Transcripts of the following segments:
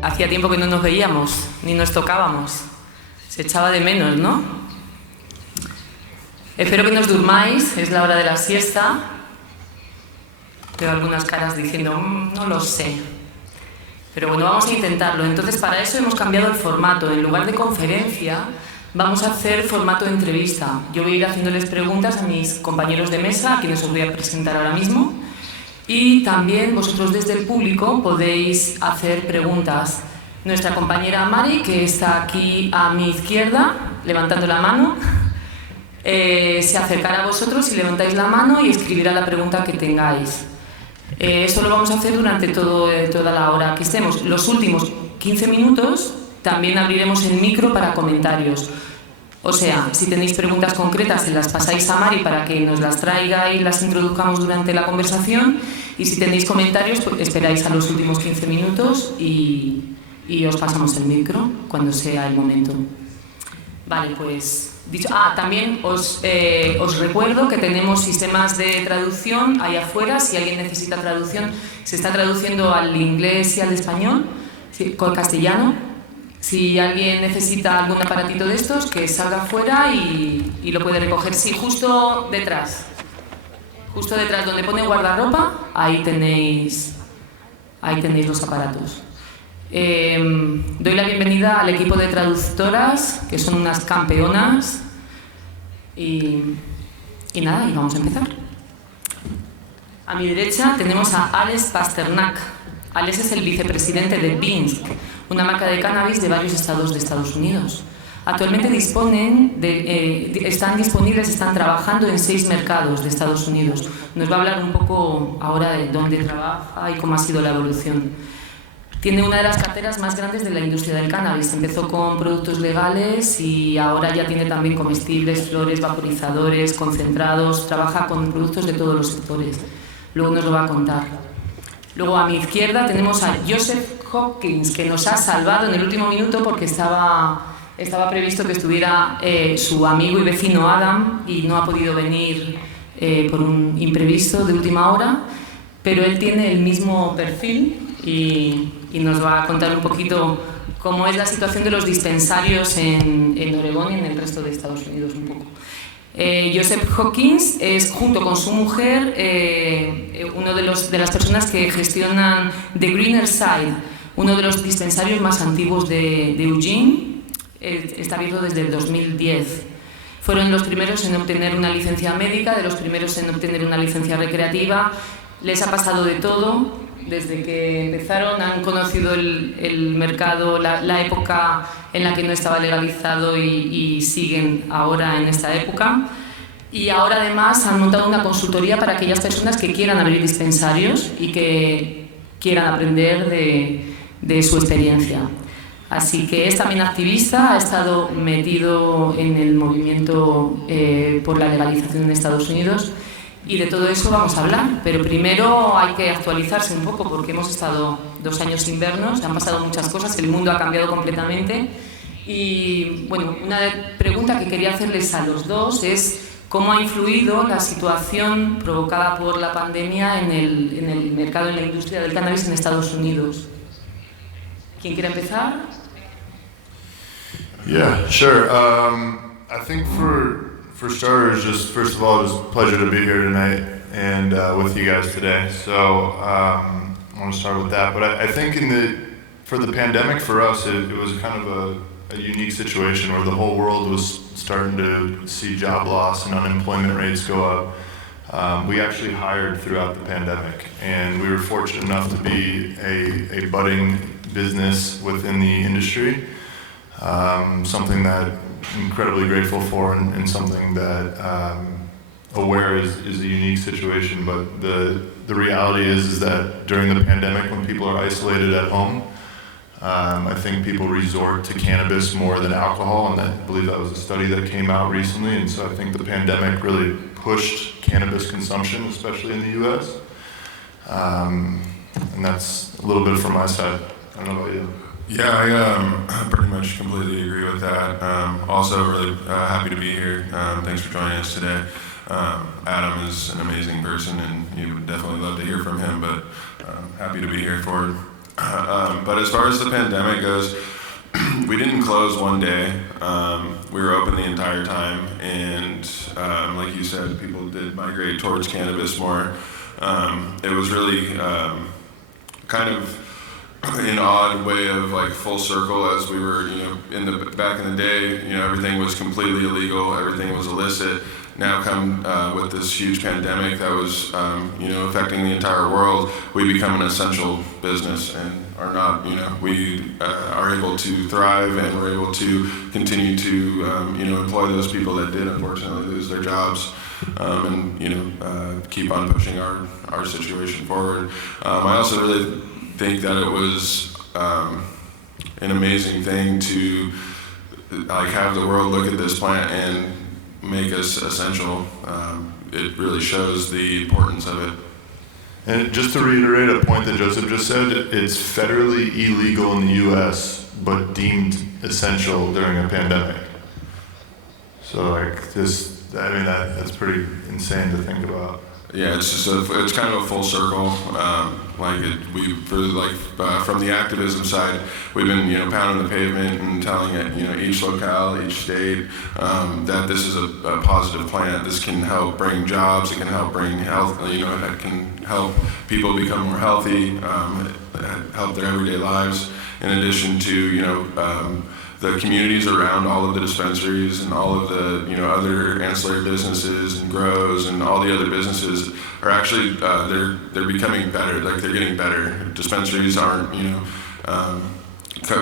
Hacía tiempo que no nos veíamos, ni nos tocábamos. Se echaba de menos, ¿no? Espero que no os durmáis, es la hora de la siesta. Veo algunas caras diciendo, no lo sé. Pero bueno, vamos a intentarlo. Entonces, para eso hemos cambiado el formato. En lugar de conferencia, vamos a hacer formato de entrevista. Yo voy a ir haciéndoles preguntas a mis compañeros de mesa, a quienes os voy a presentar ahora mismo. Y también vosotros desde el público podéis hacer preguntas. Nuestra compañera Mari, que está aquí a mi izquierda, levantando la mano, se acercará a vosotros y levantáis la mano y escribirá la pregunta que tengáis. Esto lo vamos a hacer durante toda la hora que estemos. Los últimos 15 minutos también abriremos el micro para comentarios. O sea, si tenéis preguntas concretas, se las pasáis a Mari para que nos las traiga y las introduzcamos durante la conversación. Y si tenéis comentarios, pues esperáis a los últimos 15 minutos y os pasamos el micro cuando sea el momento. Vale, pues dicho. También os recuerdo que tenemos sistemas de traducción ahí afuera. Si alguien necesita traducción, se está traduciendo al inglés y al español, con castellano. Si alguien necesita algún aparatito de estos, que salga afuera y lo puede recoger. Sí, justo detrás donde pone guardarropa, ahí tenéis los aparatos. Doy la bienvenida al equipo de traductoras, que son unas campeonas. Y nada, y vamos a empezar. A mi derecha tenemos a Alex Pasternak. Alex es el vicepresidente de Binske, una marca de cannabis de varios estados de Estados Unidos. Actualmente están trabajando en 6 mercados de Estados Unidos. Nos va a hablar un poco ahora de dónde trabaja y cómo ha sido la evolución. Tiene una de las carteras más grandes de la industria del cannabis. Empezó con productos legales y ahora ya tiene también comestibles, flores, vaporizadores, concentrados. Trabaja con productos de todos los sectores. Luego nos lo va a contar. Luego a mi izquierda tenemos a Joseph Hopkins, que nos ha salvado en el último minuto porque estaba previsto que estuviera su amigo y vecino Adam y no ha podido venir por un imprevisto de última hora, pero él tiene el mismo perfil y nos va a contar un poquito cómo es la situación de los dispensarios en Oregón y en el resto de Estados Unidos un poco. Joseph Hopkins es, junto con su mujer, uno de las personas que gestionan The Greener Side, uno de los dispensarios más antiguos de Eugene. Está abierto desde el 2010. Fueron los primeros en obtener una licencia médica, de los primeros en obtener una licencia recreativa. Les ha pasado de todo. Desde que empezaron han conocido el mercado, la época en la que no estaba legalizado y siguen ahora en esta época. Y ahora además han montado una consultoría para aquellas personas que quieran abrir dispensarios y que quieran aprender de su experiencia. Así que es también activista, ha estado metido en el movimiento por la legalización en Estados Unidos. Y de todo eso vamos a hablar, pero primero hay que actualizarse un poco porque hemos estado 2 años sin vernos, han pasado muchas cosas, el mundo ha cambiado completamente. Y bueno, una pregunta que quería hacerles a los dos es cómo ha influido la situación provocada por la pandemia en el mercado, en la industria del cannabis en Estados Unidos. ¿Quién quiere empezar? Yeah, sure. I think for starters, just first of all, it's a pleasure to be here tonight and with you guys today. So I want to start with that. But I think for the pandemic, for us, it was kind of a unique situation where the whole world was starting to see job loss and unemployment rates go up. We actually hired throughout the pandemic, and we were fortunate enough to be a budding business within the industry. Something that I'm incredibly grateful for, and something that aware is a unique situation. But the reality is that during the pandemic, when people are isolated at home, I think people resort to cannabis more than alcohol, and I believe that was a study that came out recently. And so I think the pandemic really pushed cannabis consumption, especially in the U.S. And that's a little bit from my side. I don't know about you. Yeah, I pretty much completely agree with that. Also really happy to be here. Thanks for joining us today. Adam is an amazing person, and you would definitely love to hear from him, but happy to be here for But as far as the pandemic goes, we didn't close one day. We were open the entire time, and like you said, people did migrate towards cannabis more. It was really kind of an odd way of like full circle, as we were, back in the day, everything was completely illegal, everything was illicit. Now come with this huge pandemic that was, affecting the entire world, we become an essential business and are not, we are able to thrive, and we're able to continue to, employ those people that did unfortunately lose their jobs, and, keep on pushing our situation forward. I also really think that it was an amazing thing to like have the world look at this plant and make us essential. It really shows the importance of it. And just to reiterate a point that Joseph just said, it's federally illegal in the U.S., but deemed essential during a pandemic. So like this, that's pretty insane to think about. Yeah, it's just it's kind of a full circle. From the activism side, we've been pounding the pavement and telling it, each locale, each state, that this is a positive plant. This can help bring jobs. It can help bring health. It can help people become more healthy, help their everyday lives. In addition to the communities around all of the dispensaries and all of the other ancillary businesses and grows and all the other businesses are actually they're becoming better. Like they're getting better. Dispensaries aren't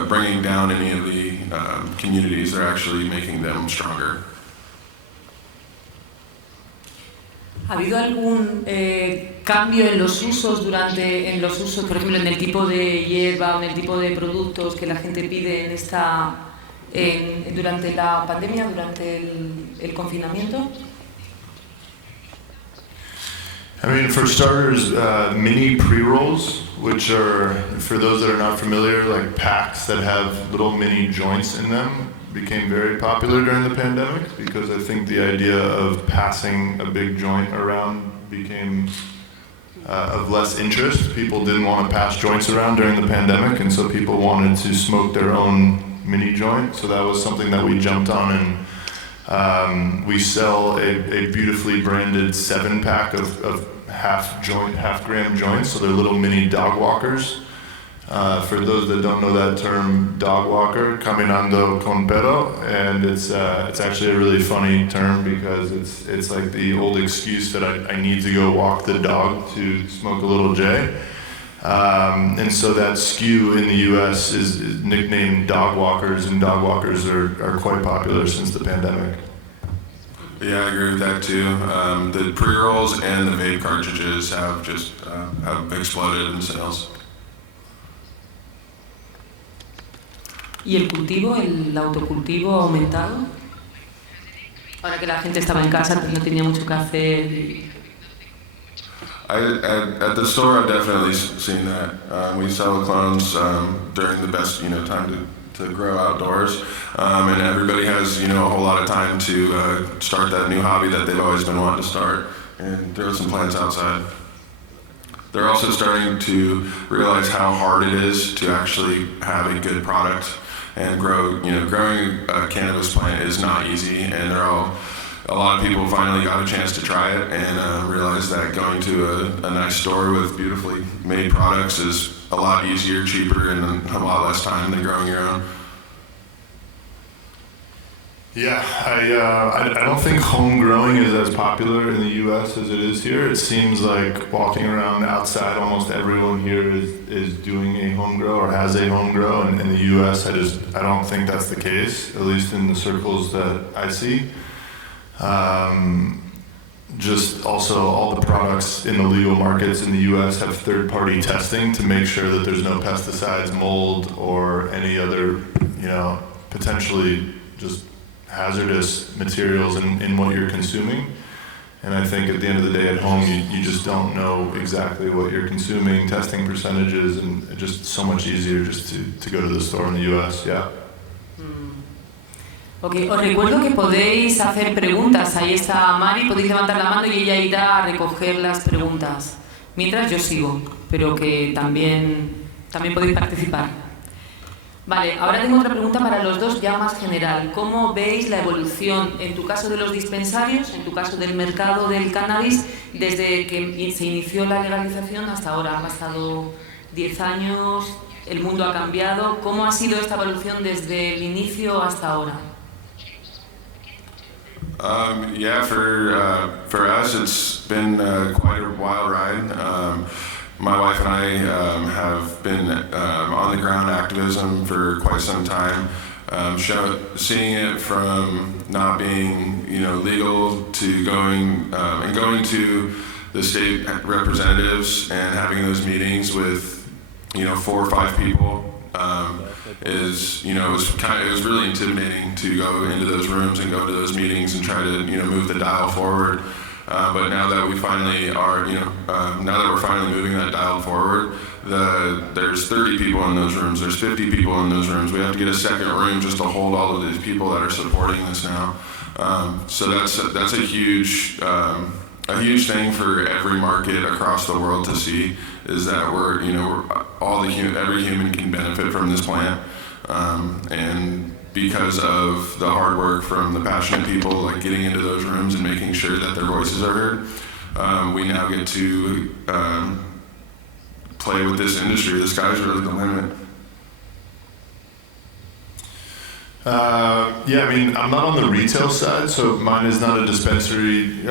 bringing down any of the communities. They're actually making them stronger. ¿Ha habido algún cambio en los usos por ejemplo, en el tipo de hierba o en el tipo de productos que la gente pide durante la pandemia, durante el confinamiento? I mean, for starters, mini pre-rolls, which are, for those that are not familiar, like packs that have little mini joints in them, became very popular during the pandemic, because I think the idea of passing a big joint around became of less interest. People didn't want to pass joints around during the pandemic, and so people wanted to smoke their own mini joint. So that was something that we jumped on, and we sell a beautifully branded 7-pack of half-gram joints. So they're little mini dog walkers. For those that don't know that term, dog walker, caminando con perro, and it's actually a really funny term, because it's like the old excuse that I need to go walk the dog to smoke a little J. And so that SKU in the U.S. is nicknamed dog walkers, and dog walkers are quite popular since the pandemic. Yeah, I agree with that too. The pre-rolls and the vape cartridges have just have exploded in sales. ¿Y el cultivo, el autocultivo ha aumentado? Ahora que la gente estaba en casa, no tenía mucho que hacer. At the store, I've definitely seen that. We sell clones during the best time to grow outdoors, and everybody has a whole lot of time to start that new hobby that they've always been wanting to start and throw some plants outside. They're also starting to realize how hard it is to actually have a good product and grow. Growing a cannabis plant is not easy, and a lot of people finally got a chance to try it and realize that going to a nice store with beautifully made products is a lot easier, cheaper, and a lot less time than growing your own. Yeah, I don't think home growing is as popular in the U.S. as it is here. It seems like walking around outside, almost everyone here is doing a home grow or has a home grow. And in the U.S., I don't think that's the case, at least in the circles that I see. Just also all the products in the legal markets in the U.S. have third-party testing to make sure that there's no pesticides, mold, or any other, potentially just hazardous materials in what you're consuming. And I think at the end of the day at home, you just don't know exactly what you're consuming, testing percentages, and it's just so much easier just to go to the store in the U.S., yeah. Ok, os recuerdo que podéis hacer preguntas. Ahí está Mari, podéis levantar la mano y ella irá a recoger las preguntas. Mientras yo sigo, pero que también también podéis participar. Vale, ahora tengo otra pregunta para los dos, ya más general. ¿Cómo veis la evolución, en tu caso de los dispensarios, en tu caso del mercado del cannabis, desde que se inició la legalización hasta ahora? Han pasado 10 años, el mundo ha cambiado. ¿Cómo ha sido esta evolución desde el inicio hasta ahora? Yeah, for us, it's been quite a wild ride. My wife and I have been on the ground activism for quite some time, seeing it from not being, legal to going to the state representatives and having those meetings with, 4 or 5 people. It was really intimidating to go into those rooms and go to those meetings and try to, move the dial forward. But now that we finally are, now that we're finally moving that dial forward, there's 30 people in those rooms, there's 50 people in those rooms. We have to get a second room just to hold all of these people that are supporting this now. So that's a huge thing for every market across the world to see, is that every human can benefit from this plant, and because of the hard work from the passionate people, like getting into those rooms and making sure that their voices are heard, we now get to play with this industry. The sky's really the limit. Yeah, I mean, I'm not on the retail side, so mine is not a dispensary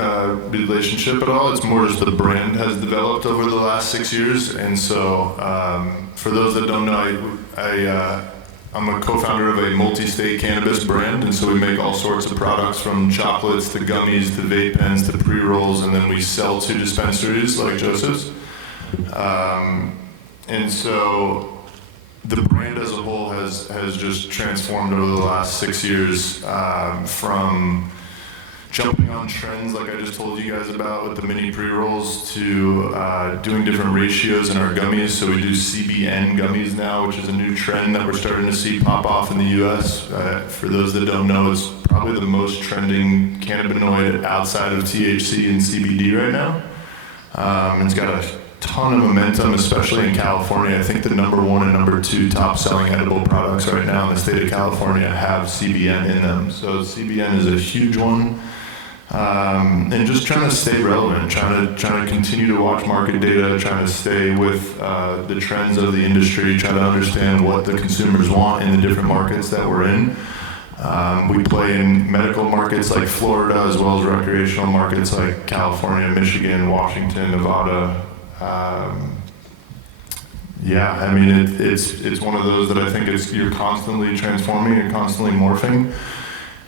relationship at all. It's more just the brand has developed over the last 6 years. And so for those that don't know, I'm a co-founder of a multi-state cannabis brand, and so we make all sorts of products from chocolates to gummies to vape pens to pre-rolls, and then we sell to dispensaries like Joseph's. And so the brand as a whole has just transformed over the last 6 years, from jumping on trends like I just told you guys about with the mini pre-rolls to doing different ratios in our gummies. So we do CBN gummies now, which is a new trend that we're starting to see pop off in the US. For those that don't know, it's probably the most trending cannabinoid outside of THC and CBD right now. It's got a ton of momentum, especially in California. I think the #1 and #2 top selling edible products right now in the state of California have CBN in them. So CBN is a huge one. And just trying to stay relevant, trying to continue to watch market data, trying to stay with the trends of the industry, try to understand what the consumers want in the different markets that we're in. We play in medical markets like Florida, as well as recreational markets like California, Michigan, Washington, Nevada. Yeah, I mean, it's one of those that I think you're constantly transforming and constantly morphing.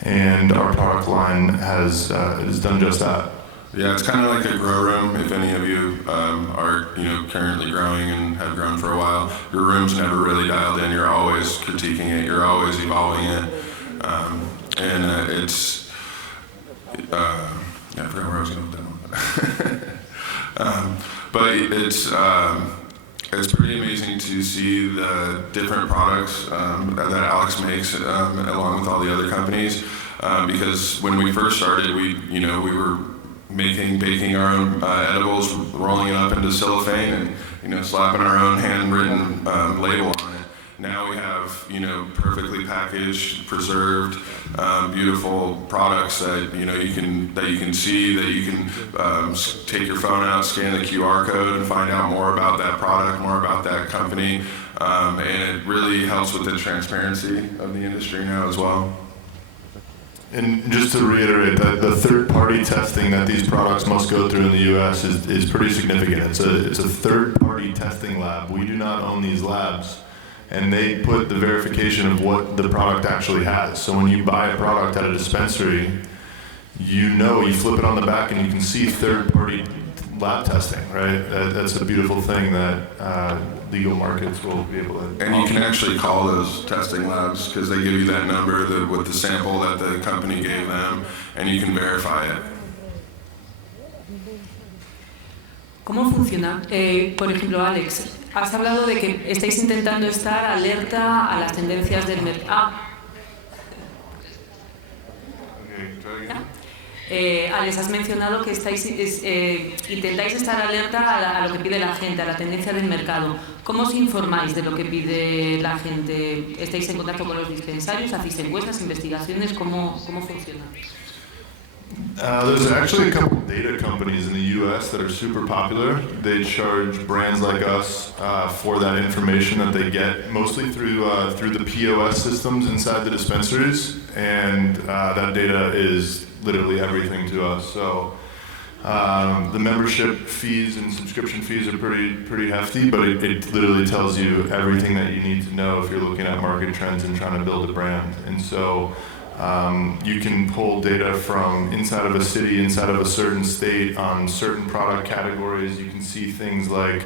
And our product line has done just that. Yeah, it's kind of like a grow room. If any of you are currently growing and have grown for a while, your room's never really dialed in. You're always critiquing it. You're always evolving it, and it's I forgot where I was going with that one. But it's pretty amazing to see the different products that Alex makes along with all the other companies. Because when we first started, we were baking our own edibles, rolling it up into cellophane, and slapping our own handwritten label on it. Now we have perfectly packaged, preserved, beautiful products that you can see, that you can take your phone out, scan the QR code, and find out more about that product, more about that company, and it really helps with the transparency of the industry now as well. And just to reiterate, that the third-party testing that these products must go through in the U.S. is pretty significant. It's a third-party testing lab. We do not own these labs. And they put the verification of what the product actually has. So when you buy a product at a dispensary, you flip it on the back and you can see third-party lab testing, right? That's a beautiful thing that legal markets will be able to. And you can actually call those testing labs because they give you that number with the sample that the company gave them, and you can verify it. ¿Cómo funciona? Por ejemplo, Alex, has hablado de que estáis intentando estar alerta a las tendencias del mercado. Les has mencionado que intentáis estar alerta a lo que pide la gente, a la tendencia del mercado. ¿Cómo os informáis de lo que pide la gente? ¿Estáis en contacto con los dispensarios? ¿Hacéis encuestas, investigaciones? ¿Cómo funciona? There's actually a couple data companies in the US that are super popular. They charge brands like us for that information that they get, mostly through the POS systems inside the dispensaries, and that data is literally everything to us. So the membership fees and subscription fees are pretty hefty, but it literally tells you everything that you need to know if you're looking at market trends and trying to build a brand. And so you can pull data from inside of a city, inside of a certain state on certain product categories. You can see things like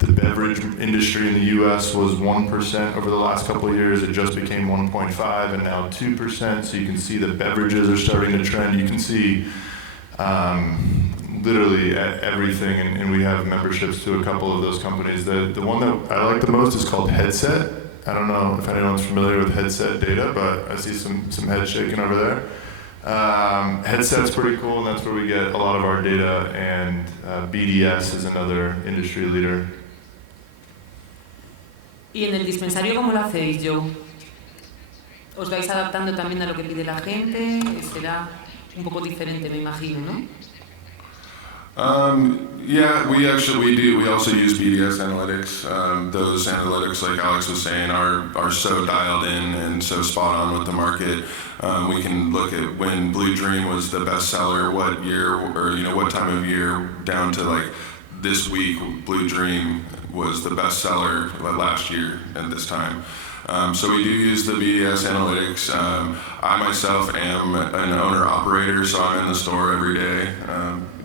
the beverage industry in the US was 1% over the last couple of years. It just became 1.5 and now 2%. So you can see that beverages are starting to trend. You can see literally everything, and we have memberships to a couple of those companies. The one that I like the most is called Headset. I don't know if anyone's familiar with Headset data, but I see some heads shaking over there. Headset's pretty cool, and that's where we get a lot of our data, and BDS is another industry leader. ¿Y en el dispensario cómo lo hacéis, Joe? ¿Os vais adaptando también a lo que pide la gente? Será un poco diferente, me imagino, ¿no? Yeah, we do. We also use BDS analytics. Those analytics, like Alex was saying, are so dialed in and so spot on with the market. We can look at when Blue Dream was the best seller, what year, or what time of year, down to like this week. Blue Dream was the best seller last year at this time. So we do use the BDS analytics. I myself am an owner-operator, so I'm in the store every day,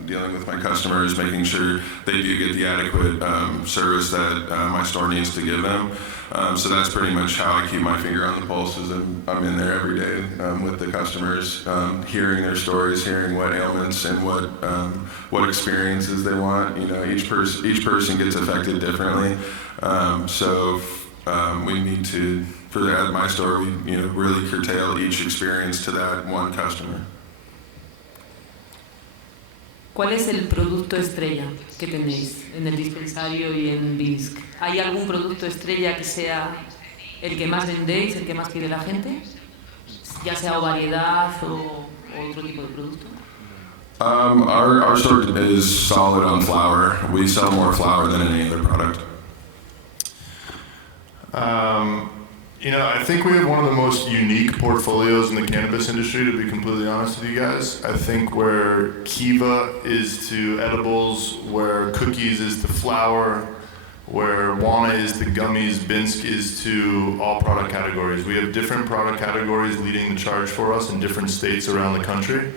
dealing with my customers, making sure they do get the adequate service that my store needs to give them. So that's pretty much how I keep my finger on the pulse, is I'm in there every day with the customers, hearing their stories, hearing what ailments and what experiences they want. Each person gets affected differently. So we need to, at my store, we really curtail each experience to that one customer. ¿Cuál es el producto estrella que tenéis en el dispensario y en Binske? ¿Hay algún producto estrella que sea el que más vendéis, el que más pide la gente? Ya sea o variedad o otro tipo de producto. Our store is solid on flower. We sell more flower than any other product. I think we have one of the most unique portfolios in the cannabis industry, to be completely honest with you guys. I think where Kiva is to edibles, where cookies is to flour, where Wana is to gummies, Binske is to all product categories. We have different product categories leading the charge for us in different states around the country,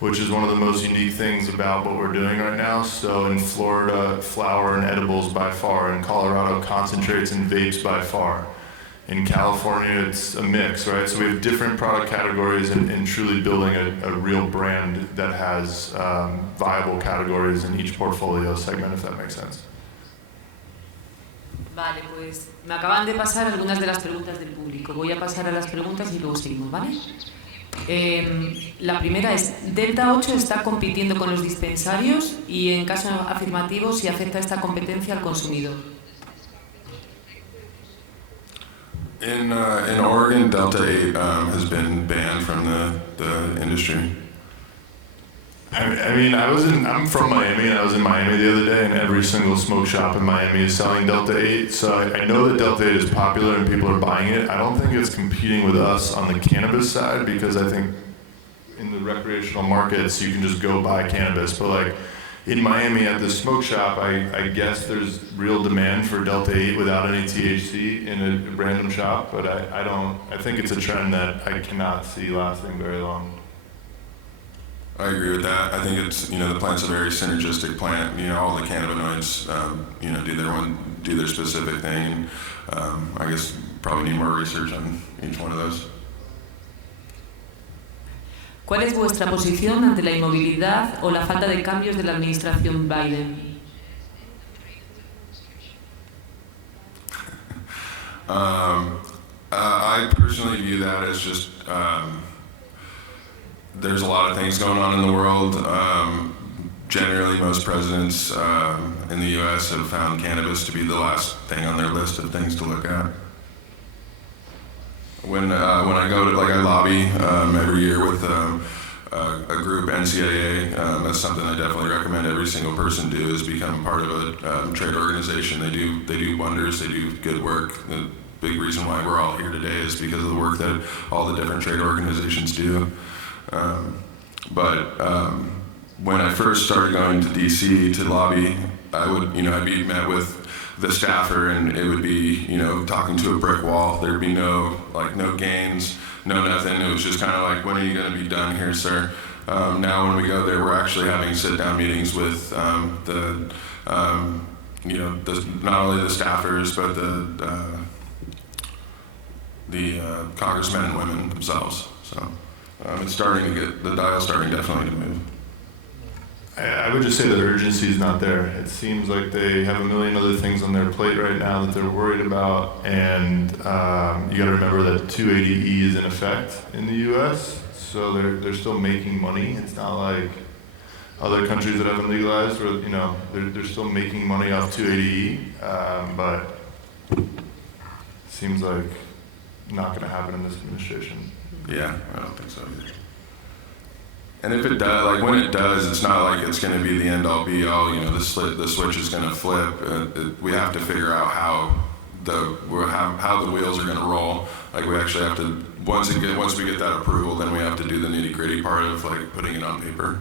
which is one of the most unique things about what we're doing right now. So in Florida, flour and edibles by far. In Colorado, concentrates and vapes by far. In California, it's a mix, right? So we have different product categories and truly building a real brand that has viable categories in each portfolio segment, if that makes sense. Vale, pues me acaban de pasar algunas de las preguntas del público. Voy a pasar a las preguntas y luego seguimos, ¿vale? La primera es, ¿Delta 8 está compitiendo con los dispensarios? Y en caso afirmativo, si afecta esta competencia al consumidor. In Oregon, Delta 8 has been banned from the industry. I mean, I'm from Miami, and I was in Miami the other day, and every single smoke shop in Miami is selling Delta 8. So I know that Delta 8 is popular and people are buying it. I don't think it's competing with us on the cannabis side, because I think in the recreational markets, you can just go buy cannabis. But like in Miami at the smoke shop, I guess there's real demand for Delta 8 without any THC in a random shop. But I think it's a trend that I cannot see lasting very long. I agree with that. I think it's, the plant's a very synergistic plant. All the cannabinoids, do their specific thing. And I guess probably need more research on each one of those. ¿Cuál es vuestra posición ante la inmovilidad o la falta de cambios de la administración Biden? I personally view that as just there's a lot of things going on in the world. Generally, most presidents in the U.S. have found cannabis to be the last thing on their list of things to look at. When I go to, like, I lobby every year with a group, NCAA. That's something I definitely recommend every single person do, is become part of a trade organization. They do wonders. They do good work. The big reason why we're all here today is because of the work that all the different trade organizations do. When I first started going to DC to lobby, I'd be met with the staffer, and it would be, talking to a brick wall. There'd be no gains, no nothing. It was just kind of like, when are you going to be done here, sir? Now when we go there, we're actually having sit-down meetings with not only the staffers, but the congressmen and women themselves. So it's starting to get, the dial's starting definitely to move. I would just say that urgency is not there. It seems like they have a million other things on their plate right now that they're worried about, and you got to remember that 280E is in effect in the U.S., so they're still making money. It's not like other countries that haven't legalized, where they're still making money off 280E, but it seems like not going to happen in this administration. Yeah, I don't think so either. And if it does, like when it does, it's not like it's going to be the end-all be-all. The switch is going to flip. We have to figure out how the wheels are going to roll. Like we actually have to, once we get that approval, then we have to do the nitty-gritty part of like putting it on paper.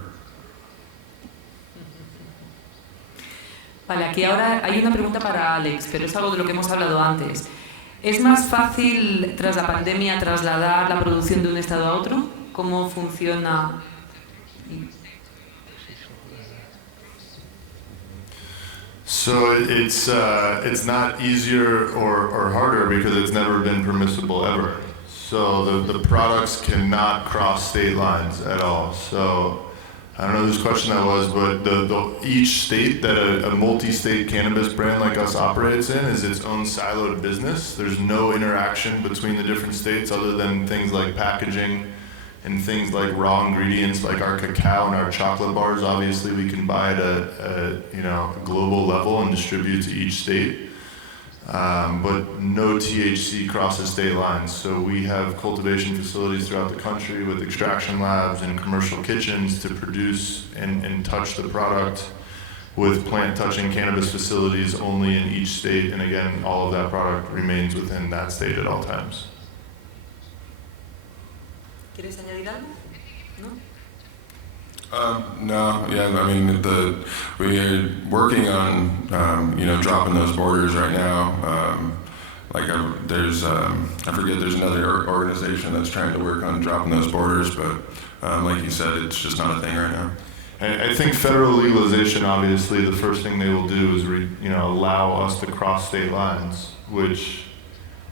Vale, aquí ahora hay una pregunta para Alex, pero es algo de lo que hemos hablado antes. ¿Es más fácil tras la pandemia trasladar la producción de un estado a otro? ¿Cómo funciona? So it's not easier or harder because it's never been permissible ever. So the products cannot cross state lines at all. So I don't know whose question that was, but each state that a multi-state cannabis brand like us operates in is its own siloed business. There's no interaction between the different states other than things like packaging and things like raw ingredients, like our cacao and our chocolate bars. Obviously, we can buy at a global level and distribute to each state, but no THC crosses state lines. So we have cultivation facilities throughout the country with extraction labs and commercial kitchens to produce and touch the product, with plant-touching cannabis facilities only in each state. And again, all of that product remains within that state at all times. ¿Quieres añadir algo? ¿No? No, yeah, I mean, we're working on, dropping those borders right now. There's another organization that's trying to work on dropping those borders, but like you said, it's just not a thing right now. I think federal legalization, obviously, the first thing they will do is, allow us to cross state lines, which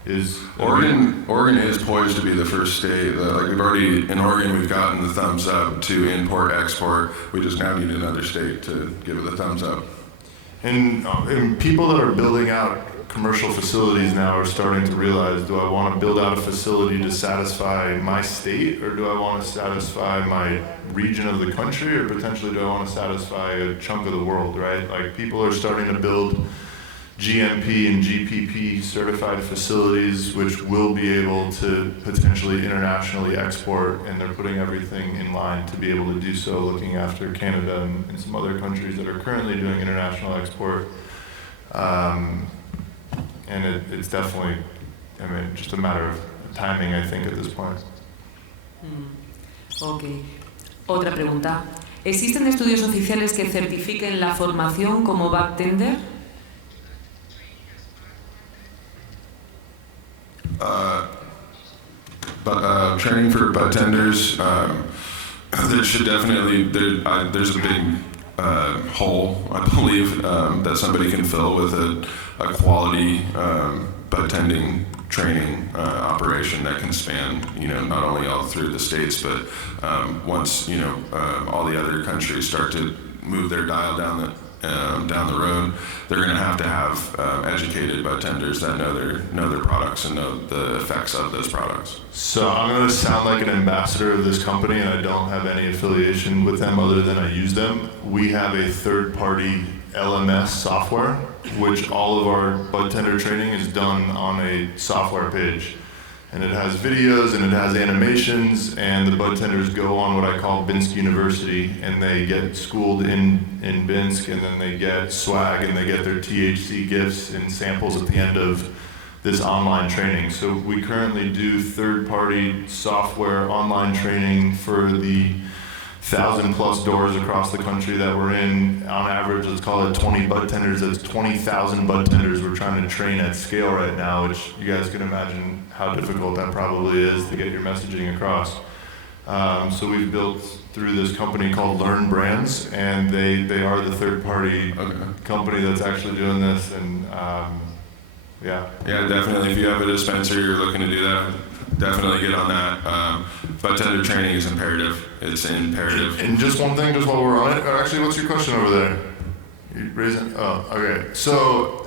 is Oregon is poised to be the first state. In Oregon, we've gotten the thumbs up to import, export. We just now need another state to give it the thumbs up. And people that are building out commercial facilities now are starting to realize, do I want to build out a facility to satisfy my state, or do I want to satisfy my region of the country, or potentially do I want to satisfy a chunk of the world, right? Like, people are starting to build GMP and GPP certified facilities, which will be able to potentially internationally export, and they're putting everything in line to be able to do so, looking after Canada and some other countries that are currently doing international export. And it's definitely, just a matter of timing, I think, at this point. Ok. Otra pregunta. ¿Existen estudios oficiales que certifiquen la formación como bartender? Training for bartenders, there should definitely, there's a big hole, I believe, that somebody can fill with a quality bartending training operation that can span, not only all through the states, but once, all the other countries start to move their dial down down the road, they're going to have educated bud tenders that know their products and know the effects of those products. So I'm going to sound like an ambassador of this company, and I don't have any affiliation with them other than I use them. We have a third-party LMS software, which all of our bud tender training is done on a software page. And it has videos and it has animations, and the bud tenders go on what I call Binske University, and they get schooled in Binske, and then they get swag and they get their THC gifts and samples at the end of this online training. So we currently do third-party software online training for the 1,000+ doors across the country that we're in. On average, let's call it 20 bud tenders. That's 20,000 bud tenders we're trying to train at scale right now, which you guys can imagine how difficult that probably is to get your messaging across. So we've built through this company called Learn Brands, and they are the third-party company that's actually doing this. And yeah, definitely. If you have a dispensary, you're looking to do that, definitely get on that. Bud tender training is imperative. It's imperative. And just one thing, just while we're on it, actually, what's your question over there? You raising? Oh, okay. So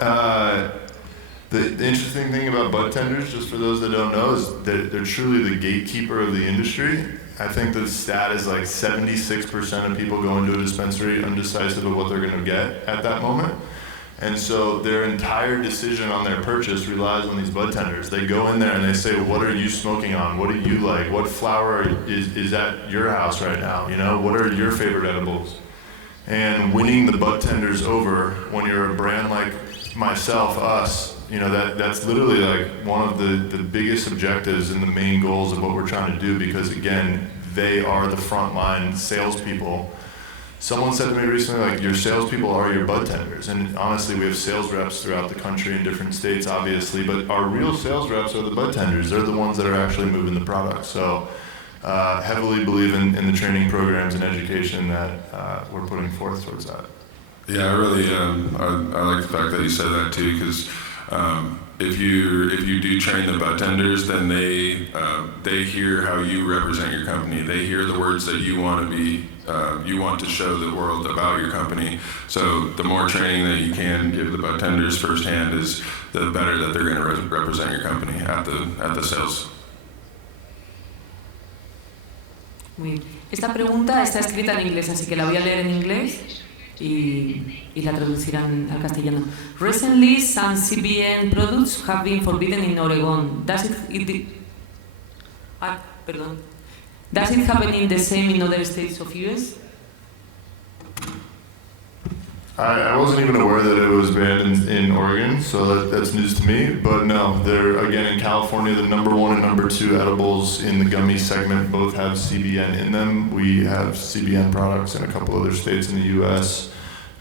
the interesting thing about bud tenders, just for those that don't know, is that they're truly the gatekeeper of the industry. I think the stat is like 76% of people go into a dispensary undecisive of what they're going to get at that moment. And so their entire decision on their purchase relies on these bud tenders. They go in there and they say, what are you smoking on? What do you like? What flower is at your house right now? You know, what are your favorite edibles? And winning the bud tenders over when you're a brand like myself, us, you know, that's literally like one of the biggest objectives and the main goals of what we're trying to do, because again, they are the frontline salespeople. Someone said to me recently, like, your salespeople are your bud tenders. And honestly, we have sales reps throughout the country in different states, obviously, but our real sales reps are the bud tenders. They're the ones that are actually moving the product. So heavily believe in the training programs and education that we're putting forth towards that. Yeah, I really, I like the fact that you said that too, because if you do train the bud tenders, then they hear how you represent your company. They hear the words that you want to be, you want to show the world about your company. So the more training that you can give the bud tenders firsthand, is the better that they're going to represent your company at the sales. Muy bien. Esta pregunta está escrita en inglés, así que la voy a leer en inglés y la traducirán al castellano. Recently, some CBN products have been forbidden in Oregon. Does it happen in the same in other states of US? I wasn't even aware that it was banned in Oregon, so that's news to me. But no, they're, again, in California, the number 1 and number 2 edibles in the gummy segment both have CBN in them. We have CBN products in a couple other states in the U.S.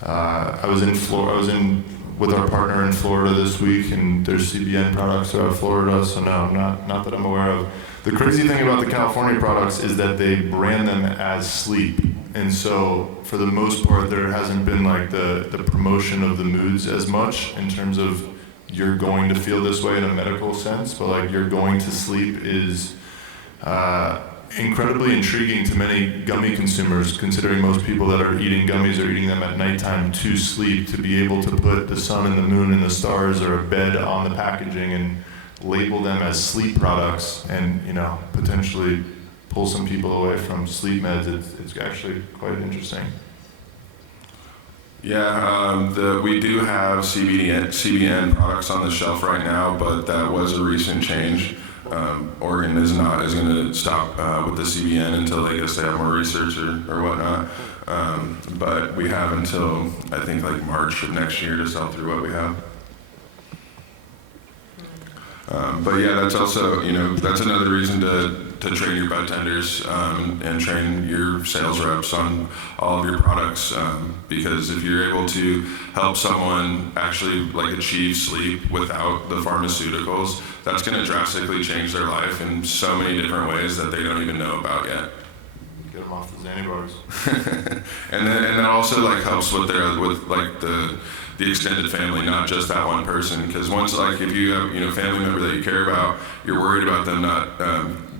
I was in with our partner in Florida this week, and there's CBN products throughout Florida, so no, not that I'm aware of. The crazy thing about the California products is that they brand them as sleep. And so, for the most part, there hasn't been like the promotion of the moods as much in terms of you're going to feel this way in a medical sense, but like you're going to sleep is incredibly intriguing to many gummy consumers, considering most people that are eating gummies are eating them at nighttime to sleep. To be able to put the sun and the moon and the stars or a bed on the packaging and label them as sleep products, and potentially pull some people away from sleep meds, it's actually quite interesting. Yeah, we do have CBN products on the shelf right now, but that was a recent change. Oregon is going to stop with the CBN until I guess they have more research or whatnot. But we have until I think like March of next year to sell through what we have. But yeah, that's also, that's another reason to train your bud tenders and train your sales reps on all of your products, because if you're able to help someone actually like achieve sleep without the pharmaceuticals, that's going to drastically change their life in so many different ways that they don't even know about yet. Get them off the Xanny bars. and that also like helps with the extended family, not just that one person. Because once, like, if you have family member that you care about, you're worried about them not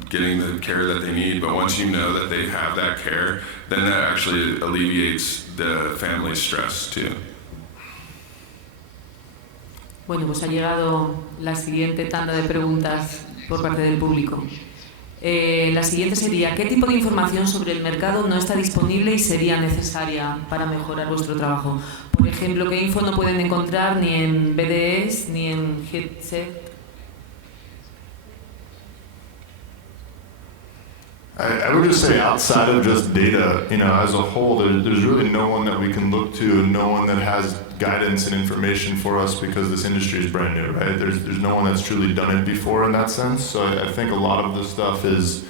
getting the care that they need. But once you know that they have that care, then that actually alleviates the family's stress too. Bueno, pues ha llegado la siguiente tanda de preguntas por parte del público. La siguiente sería: ¿qué tipo de información sobre el mercado no está disponible y sería necesaria para mejorar vuestro trabajo? Por ejemplo, ¿qué info no pueden encontrar ni en BDS ni en ZED? I would just say outside of just data, as a whole, there's really no one that we can look to, and no one that has guidance and information for us, because this industry is brand new, right? There's no one that's truly done it before in that sense. So I think a lot of this stuff is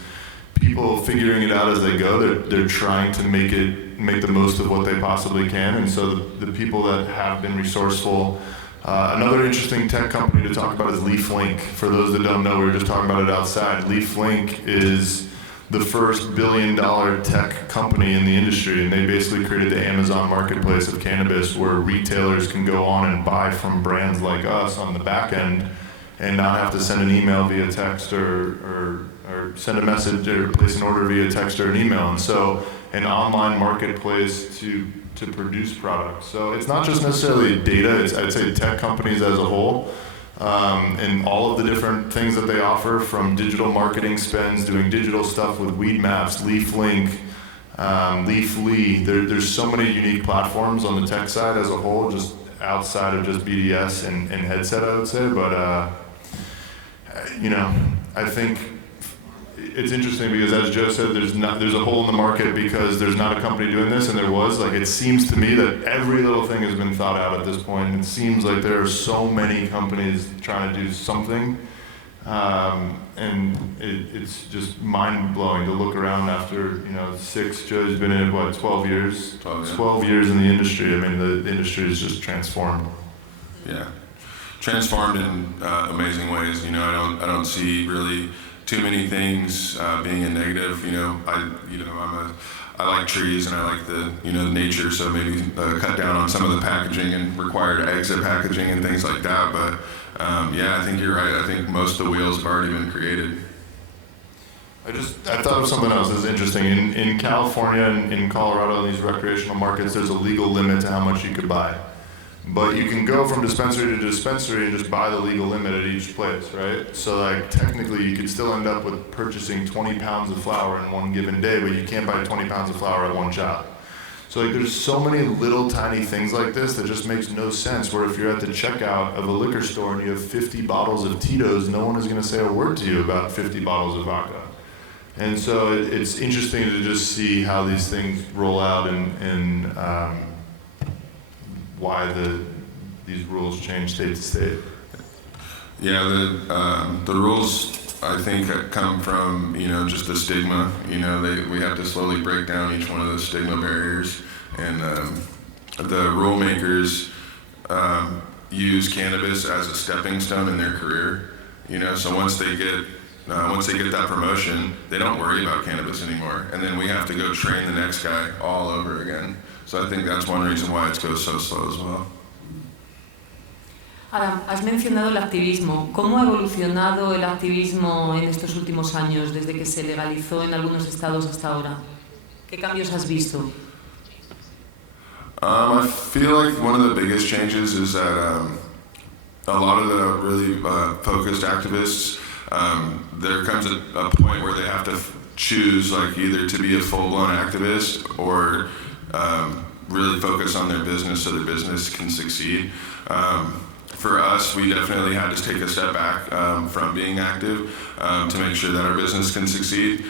people figuring it out as they go. They're trying to make the most of what they possibly can, and so the people that have been resourceful. Another interesting tech company to talk about is LeafLink. For those that don't know, we were just talking about it outside. LeafLink is the first billion-dollar tech company in the industry, and they basically created the Amazon marketplace of cannabis, where retailers can go on and buy from brands like us on the back end and not have to send an email via text or send a message or place an order via text or an email. And so an online marketplace to produce products. So it's not just necessarily data, I'd say tech companies as a whole. And all of the different things that they offer, from digital marketing spends, doing digital stuff with Weed Maps, LeafLink, Leafly. There's so many unique platforms on the tech side as a whole, just outside of just BDS and headset, I would say. But I think it's interesting because, as Joe said, there's a hole in the market because there's not a company doing this, and there was. Like, it seems to me that every little thing has been thought out at this point. It seems like there are so many companies trying to do something, and it's just mind-blowing to look around after, Joe's been in it, 12 years? 12 years in the industry. I mean, the industry is just transformed. Yeah, transformed in amazing ways. I don't see really too many things being a negative. I like trees and I like the nature, so maybe cut down on some of the packaging and required exit packaging and things like that. But I think you're right. I think most of the wheels have already been created. I thought of something else that's interesting. In California and in Colorado, in these recreational markets, there's a legal limit to how much you could buy. But you can go from dispensary to dispensary and just buy the legal limit at each place, right? So technically you could still end up with purchasing 20 pounds of flower in one given day, but you can't buy 20 pounds of flower at one shop. So there's so many little tiny things like this that just makes no sense, where if you're at the checkout of a liquor store and you have 50 bottles of Tito's, no one is going to say a word to you about 50 bottles of vodka. And so it's interesting to just see how these things roll out and why these rules change state to state. Yeah, the rules, I think, come from just the stigma. We have to slowly break down each one of those stigma barriers, and the rule makers use cannabis as a stepping stone in their career. So once they get that promotion, they don't worry about cannabis anymore, and then we have to go train the next guy all over again. So I think that's one reason why it goes so slow as well. Adam, has mencionado el activismo. ¿Cómo ha evolucionado el activismo en estos últimos años, desde que se legalizó en algunos estados hasta ahora? ¿Qué cambios has visto? I feel like one of the biggest changes is that a lot of the really focused activists, there comes a point where they have to choose either to be a full-blown activist or really focus on their business so their business can succeed. For us, we definitely had to take a step back from being active to make sure that our business can succeed.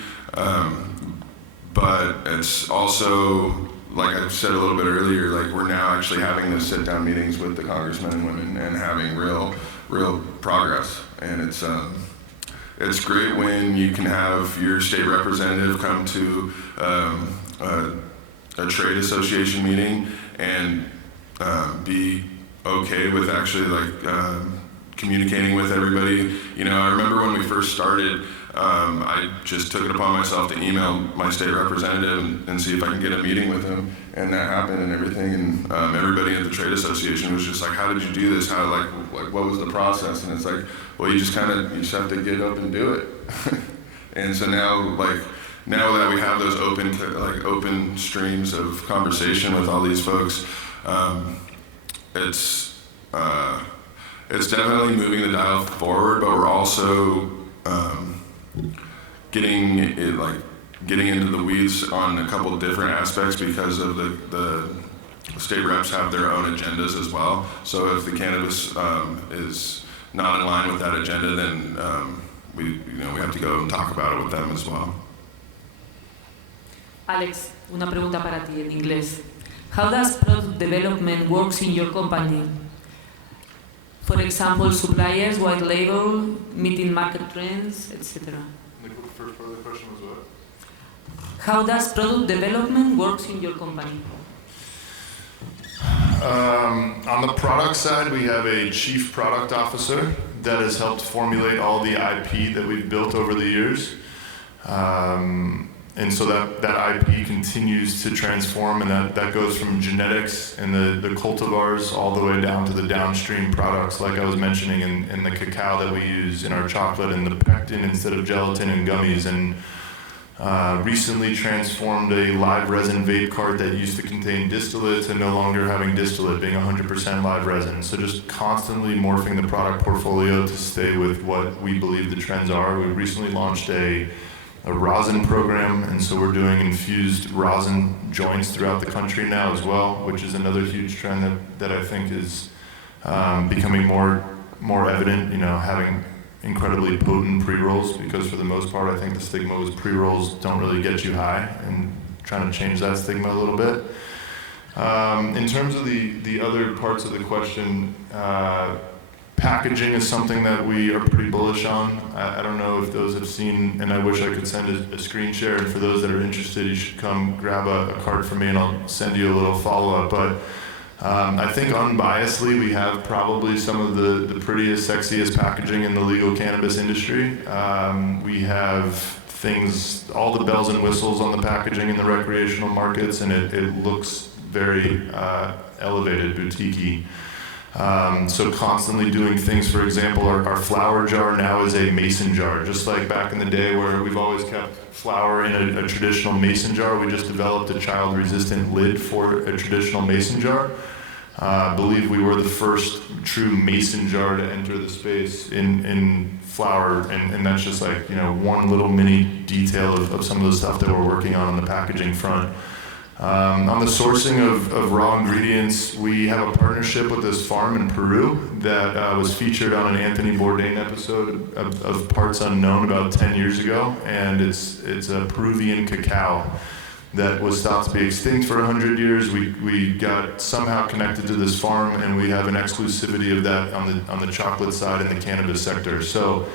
But it's also, like I said a little bit earlier, we're now actually having those sit-down meetings with the congressmen and women and having real progress. And it's great when you can have your state representative come to a trade association meeting and be okay with actually communicating with everybody. I remember when we first started, I just took it upon myself to email my state representative and see if I can get a meeting with him, and that happened and everything. And everybody at the trade association was just like, "How did you do this? How what was the process?" And it's well, you just have to get up and do it. And so now that we have those open streams of conversation with all these folks, it's definitely moving the dial forward, but we're also getting into the weeds on a couple of different aspects because of the state reps have their own agendas as well. So if the cannabis is not in line with that agenda, then we have to go and talk about it with them as well. Alex, una pregunta para ti en inglés. How does product development works in your company? For example, suppliers, white label, meeting market trends, etc. The first part of the question was what? How does product development works in your company? On the product side, we have a chief product officer that has helped formulate all the IP that we've built over the years. And so that IP continues to transform, and that goes from genetics and the cultivars all the way down to the downstream products, like I was mentioning in the cacao that we use in our chocolate, and the pectin instead of gelatin in gummies, and recently transformed a live resin vape cart that used to contain distillate to no longer having distillate, being 100% live resin. So just constantly morphing the product portfolio to stay with what we believe the trends are. We recently launched a rosin program, and so we're doing infused rosin joints throughout the country now as well, which is another huge trend that I think is becoming more evident, having incredibly potent pre-rolls, because for the most part I think the stigma was pre-rolls don't really get you high, and trying to change that stigma a little bit. In terms of the other parts of the question, packaging is something that we are pretty bullish on. I don't know if those have seen, and I wish I could send a screen share, and for those that are interested, you should come grab a card from me and I'll send you a little follow-up. But I think unbiasedly, we have probably some of the prettiest, sexiest packaging in the legal cannabis industry. We have things, all the bells and whistles on the packaging in the recreational markets, and it looks very elevated, boutique-y. So constantly doing things, for example, our flower jar now is a mason jar. Just like back in the day where we've always kept flour in a traditional mason jar, we just developed a child-resistant lid for a traditional mason jar. I believe we were the first true mason jar to enter the space in flour, and that's just like, one little mini detail of some of the stuff that we're working on the packaging front. On the sourcing of raw ingredients, we have a partnership with this farm in Peru that was featured on an Anthony Bourdain episode of Parts Unknown about 10 years ago, and it's a Peruvian cacao that was thought to be extinct for 100 years. We got somehow connected to this farm, and we have an exclusivity of that on the chocolate side in the cannabis sector. So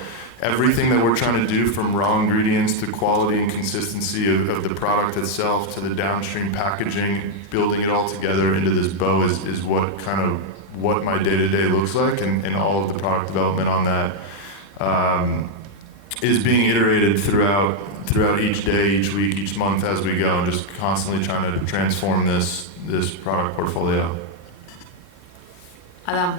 everything that we're trying to do, from raw ingredients to quality and consistency of the product itself to the downstream packaging, building it all together into this bow is what my day-to-day looks like, and all of the product development on that is being iterated throughout each day, each week, each month as we go, and just constantly trying to transform this product portfolio. Adam,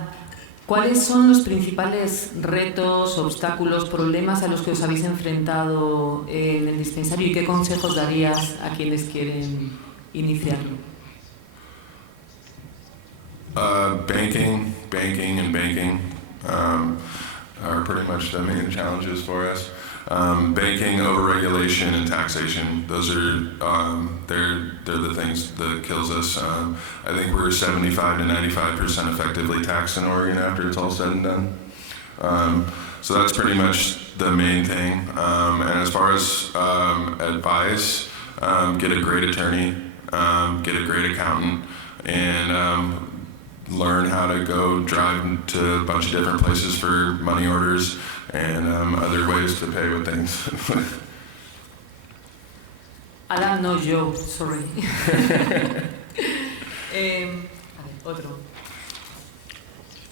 ¿cuáles son los principales retos, obstáculos, problemas a los que os habéis enfrentado en el dispensario, y qué consejos darías a quienes quieren iniciarlo? Banking are pretty much the main challenges for us. Banking, overregulation, and taxation. Those are they're the things that kills us. I think we're 75 to 95% effectively taxed in Oregon after it's all said and done. So that's pretty much the main thing. And as far as advice, get a great attorney, get a great accountant, and learn how to go drive to a bunch of different places for money orders and other ways to pay with things. Adam, no yo, sorry. A ver, otro.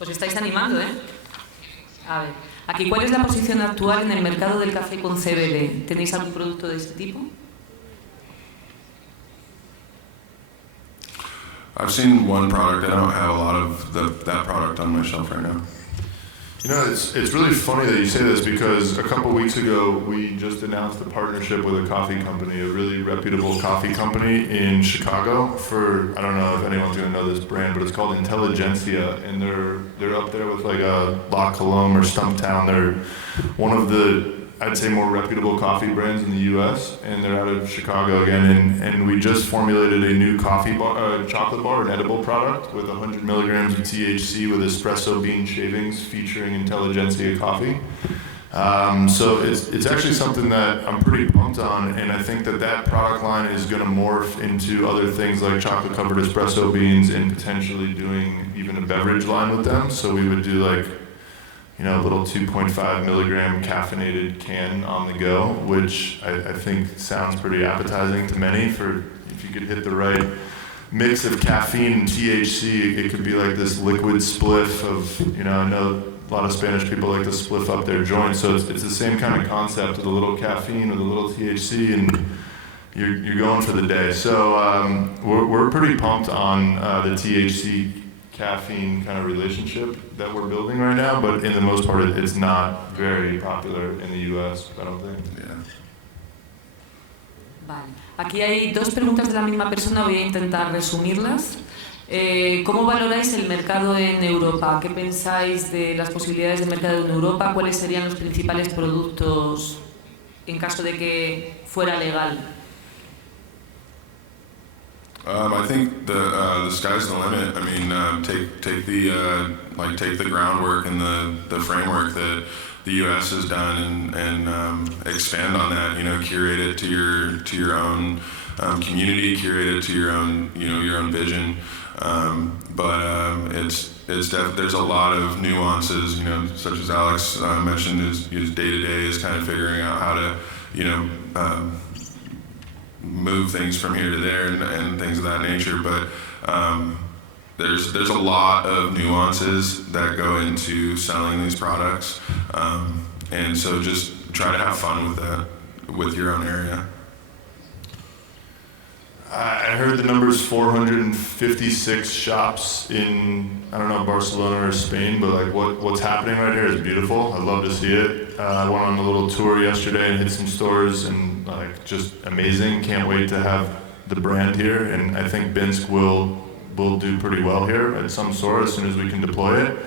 Os estáis animando, ¿eh? A ver, aquí, ¿cuál es la posición actual en el mercado del café con CBD? ¿Tenéis algún producto de este tipo? I've seen one product. I don't have a lot of that product on my shelf right now. You know, it's really funny that you say this because a couple weeks ago we just announced a partnership with a coffee company, a really reputable coffee company in Chicago for, I don't know if anyone's going to know this brand, but it's called Intelligentsia, and they're up there with like a La Colombe or Stumptown. They're one of the, I'd say, more reputable coffee brands in the U.S., and they're out of Chicago again, and we just formulated a new coffee bar, chocolate bar, an edible product with 100 milligrams of THC with espresso bean shavings featuring Intelligentsia coffee. So it's actually something that I'm pretty pumped on, and I think that product line is going to morph into other things like chocolate-covered espresso beans and potentially doing even a beverage line with them. So we would do like, you know, a little 2.5 milligram caffeinated can on the go, which I think sounds pretty appetizing to many. For if you could hit the right mix of caffeine and THC, it could be like this liquid spliff of, you know, I know a lot of Spanish people like to spliff up their joints, so it's the same kind of concept with a little caffeine, with a little THC, and you're going for the day. So we're pretty pumped on the THC caffeine kind of relationship that we're building right now, but in the most part it's not very popular in the US, I don't think. Yeah. Vale. Aquí hay dos preguntas de la misma persona, voy a intentar resumirlas. ¿Cómo valoráis el mercado en Europa? ¿Qué pensáis de las posibilidades de mercado en Europa? ¿Cuáles serían los principales productos en caso de que fuera legal? I think the sky's the limit. I mean, take the groundwork and the framework that the U.S. has done and expand on that. You know, curate it to your own community, curate it to your own vision. But there's a lot of nuances. You know, such as Alex mentioned, his day-to-day is kind of figuring out how to move things from here to there and things of that nature, but there's a lot of nuances that go into selling these products, and so just try to have fun with that, with your own area. I heard the number's 456 shops in, I don't know, Barcelona or Spain, but like what's happening right here is beautiful. I'd love to see it. I went on a little tour yesterday and hit some stores, and like just amazing. Can't wait to have the brand here, and I think Binske will do pretty well here at some store as soon as we can deploy it.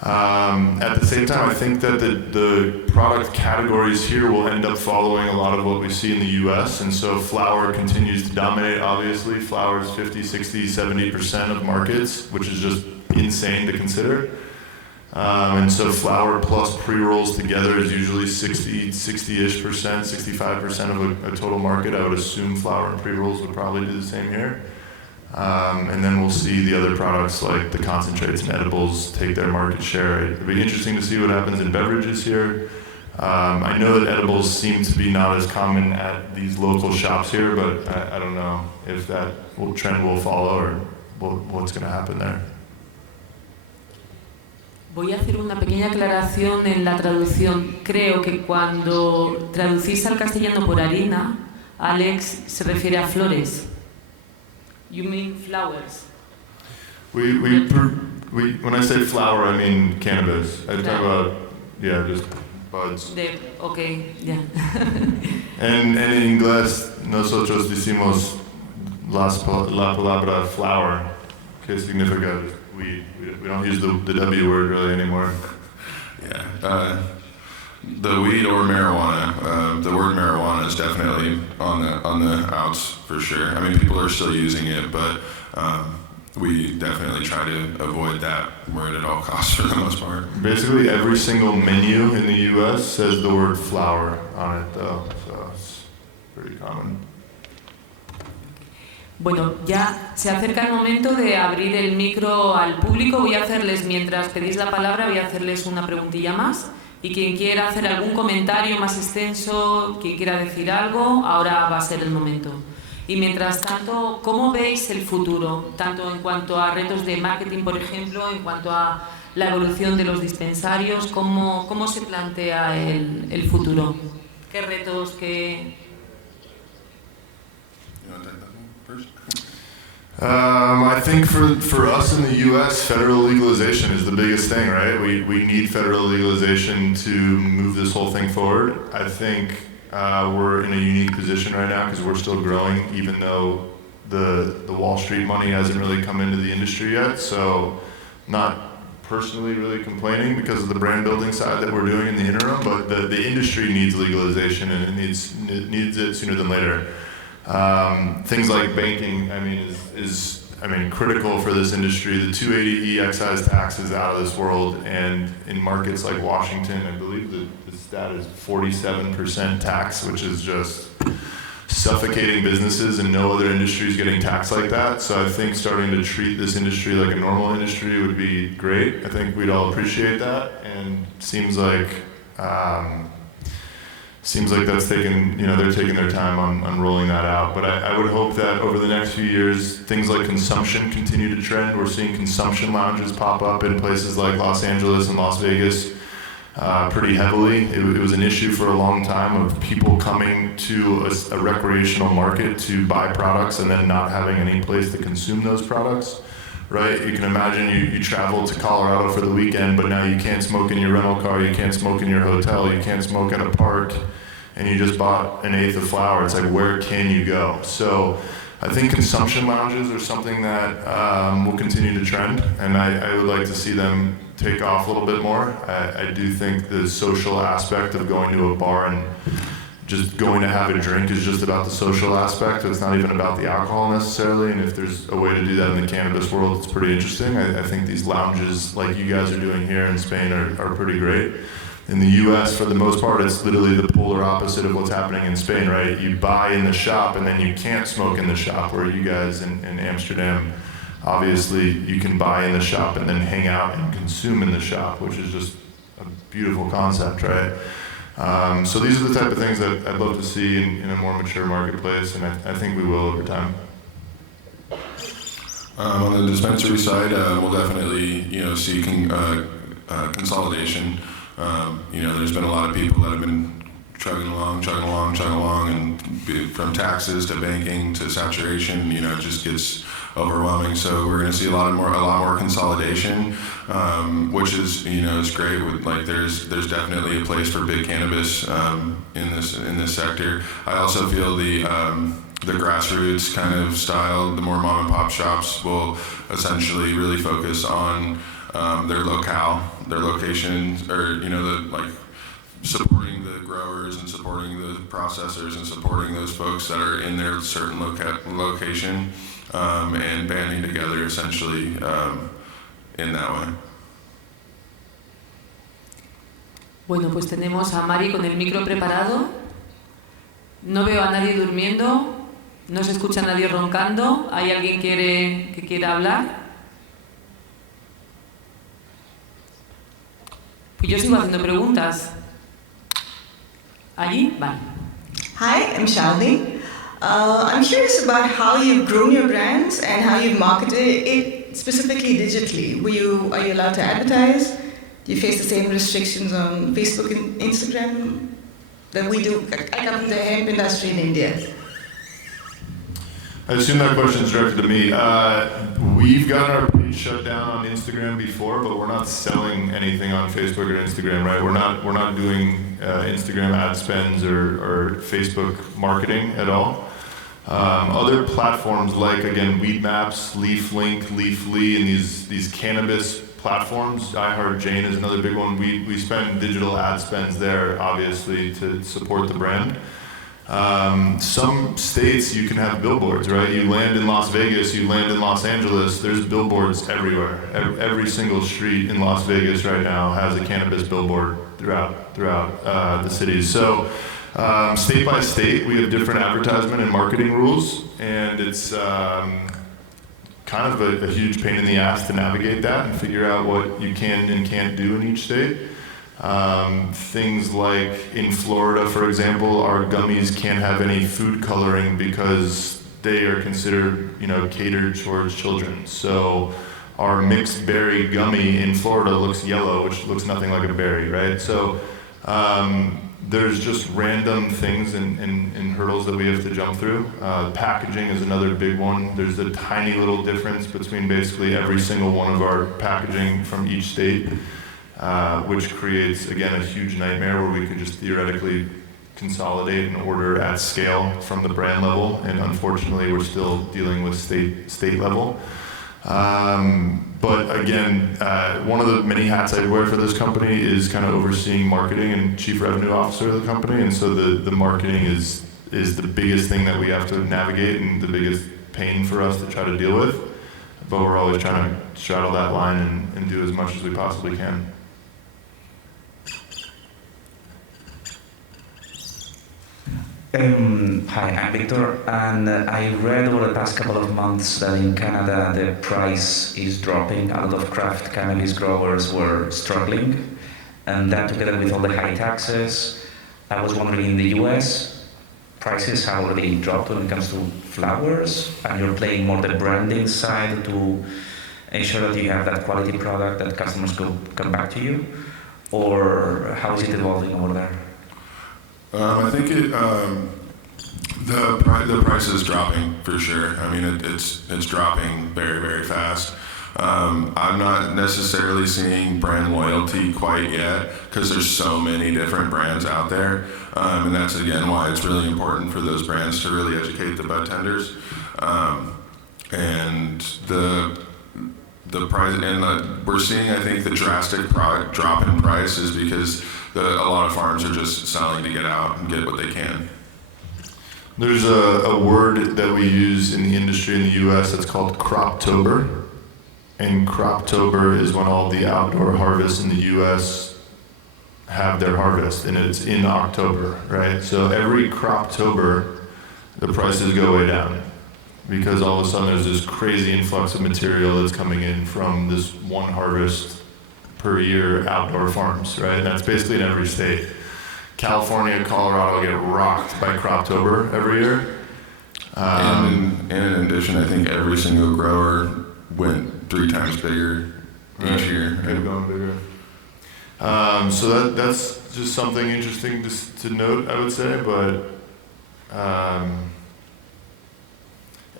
At the same time, I think that the product categories here will end up following a lot of what we see in the US, and so flower continues to dominate, obviously. Flower is 50, 60, 70% of markets, which is just insane to consider. And so flower plus pre-rolls together is usually 60-ish percent, 65% of a total market. I would assume flower and pre-rolls would probably do the same here. And then we'll see the other products like the concentrates and edibles take their market share. It'll be interesting to see what happens in beverages here. I know that edibles seem to be not as common at these local shops here, but I don't know if that trend will follow or what's going to happen there. Voy a hacer una pequeña aclaración en la traducción. Creo que cuando traducís al castellano por harina, Alex se refiere a flores. You mean flowers? When I say flower, I mean cannabis. I talk about, just buds. Okay, yeah. And en inglés nosotros decimos la palabra flower, que significa weed. We don't use the W word really anymore. Yeah. The weed or marijuana, the word marijuana is definitely on the outs for sure. I mean, people are still using it, but we definitely try to avoid that word at all costs for the most part. Basically, every single menu in the U.S. says the word flower on it, though, so it's pretty common. Bueno, ya se acerca el momento de abrir el micro al público. Voy a hacerles, mientras pedís la palabra, voy a hacerles una preguntilla más. Y quien quiera hacer algún comentario más extenso, quien quiera decir algo, ahora va a ser el momento. Y mientras tanto, ¿cómo veis el futuro? Tanto en cuanto a retos de marketing, por ejemplo, en cuanto a la evolución de los dispensarios, ¿cómo se plantea el futuro? ¿Qué retos, I think for us in the U.S., federal legalization is the biggest thing, right? We need federal legalization to move this whole thing forward. I think we're in a unique position right now because we're still growing, even though the Wall Street money hasn't really come into the industry yet. So not personally really complaining because of the brand building side that we're doing in the interim, but the industry needs legalization, and it needs it sooner than later. Things like banking, is critical for this industry. The 280E excise tax is out of this world, and in markets like Washington, I believe the stat is 47% tax, which is just suffocating businesses, and no other industry is getting taxed like that. So I think starting to treat this industry like a normal industry would be great. I think we'd all appreciate that, and seems like that's they're taking their time on rolling that out. But I would hope that over the next few years, things like consumption continue to trend. We're seeing consumption lounges pop up in places like Los Angeles and Las Vegas pretty heavily. It was an issue for a long time of people coming to a recreational market to buy products and then not having any place to consume those products. Right? You can imagine you travel to Colorado for the weekend, but now you can't smoke in your rental car, you can't smoke in your hotel, you can't smoke at a park, and you just bought an eighth of flower. It's like, where can you go? So I think consumption lounges are something that will continue to trend, and I would like to see them take off a little bit more. I do think the social aspect of going to a bar and just going to have a drink is just about the social aspect. It's not even about the alcohol necessarily, and if there's a way to do that in the cannabis world, it's pretty interesting. I think these lounges like you guys are doing here in Spain are pretty great. In the US, for the most part, it's literally the polar opposite of what's happening in Spain, right? You buy in the shop and then you can't smoke in the shop, where you guys in Amsterdam, obviously you can buy in the shop and then hang out and consume in the shop, which is just a beautiful concept, right? So these are the type of things that I'd love to see in a more mature marketplace, and I think we will over time. On the dispensary side, we'll definitely see consolidation. There's been a lot of people that have been chugging along, and from taxes to banking to saturation, it just gets overwhelming. So we're going to see a lot more consolidation, which is is great. With there's definitely a place for big cannabis in this sector. I also feel the grassroots kind of style, the more mom and pop shops will essentially really focus on their locale, their locations, or supporting the growers and supporting the processors and supporting those folks that are in their certain location, and banding together essentially in that way. Bueno, pues tenemos a Mari con el micro preparado. No veo a nadie durmiendo, no se escucha a nadie roncando. ¿Hay alguien que quiera hablar? Pues yo sigo haciendo preguntas. ¿Allí? Vale. Hi, I'm Shalini. I'm curious about how you've grown your brands and how you've marketed it specifically digitally. Are you allowed to advertise? Do you face the same restrictions on Facebook and Instagram that we do? I come from the hemp industry in India. I assume that question is directed to me. We've gotten our page shut down on Instagram before, but we're not selling anything on Facebook or Instagram, right? We're not doing Instagram ad spends or Facebook marketing at all. Other platforms like, again, Weed Maps, LeafLink, Leafly, and these cannabis platforms, iHeartJane is another big one. We spend digital ad spends there, obviously, to support the brand. Some states you can have billboards, right? You land in Las Vegas, you land in Los Angeles, there's billboards everywhere. Every single street in Las Vegas right now has a cannabis billboard throughout the cities. So state by state, we have different advertisement and marketing rules, and it's kind of a huge pain in the ass to navigate that and figure out what you can and can't do in each state. Things like in Florida, for example, our gummies can't have any food coloring because they are considered, catered towards children. So our mixed berry gummy in Florida looks yellow, which looks nothing like a berry, right? So there's just random things and hurdles that we have to jump through. Packaging is another big one. There's a tiny little difference between basically every single one of our packaging from each state, which creates, again, a huge nightmare where we could just theoretically consolidate and order at scale from the brand level, and unfortunately we're still dealing with state level. But again, one of the many hats I wear for this company is kind of overseeing marketing and chief revenue officer of the company, and so the marketing is the biggest thing that we have to navigate and the biggest pain for us to try to deal with. But we're always trying to straddle that line and do as much as we possibly can. Hi, I'm Victor, and I read over the past couple of months that in Canada the price is dropping. A lot of craft cannabis growers were struggling, and that together with all the high taxes, I was wondering, in the US, prices have already dropped when it comes to flowers, and you're playing more the branding side to ensure that you have that quality product that customers come back to you, or how is it evolving over there? I think the price is dropping for sure. I mean, it's dropping very, very fast. I'm not necessarily seeing brand loyalty quite yet because there's so many different brands out there, and that's again why it's really important for those brands to really educate the bud tenders. And the price, and we're seeing, I think, the drastic drop in price is because a lot of farms are just selling to get out and get what they can. There's a word that we use in the industry in the U.S. that's called Croptober, and Croptober is when all the outdoor harvests in the U.S. have their harvest, and it's in October, right? So every Croptober, the prices go way down, because all of a sudden there's this crazy influx of material that's coming in from this one harvest per year outdoor farms, right? And that's basically in every state. California, Colorado get rocked by Croptober every year. And in addition, I think every single grower went 3 times bigger each year. Keep going bigger. So that's just something interesting to note, I would say, but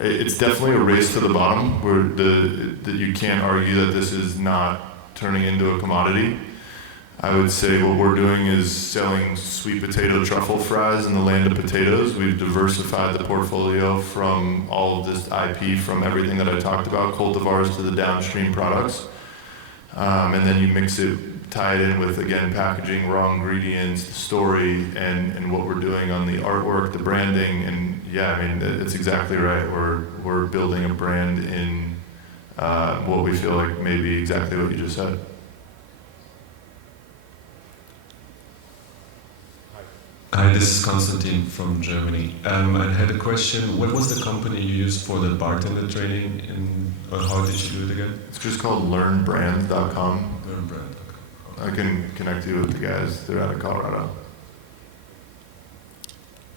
it's definitely a race to the bottom where that you can't argue that this is not turning into a commodity. I would say what we're doing is selling sweet potato truffle fries in the land of potatoes. We've diversified the portfolio from all of this IP, from everything that I talked about, cultivars to the downstream products. And then you mix it, tie it in with, again, packaging, raw ingredients, the story, and what we're doing on the artwork, the branding, and yeah, I mean, it's exactly right. We're building a brand in what we feel like may be exactly what you just said. Hi, this is Konstantin from Germany. I had a question. What was the company you used for the bartender training, and how did you do it again? It's just called learnbrand.com. Learnbrand.com. I can connect you with the guys. They're out of Colorado.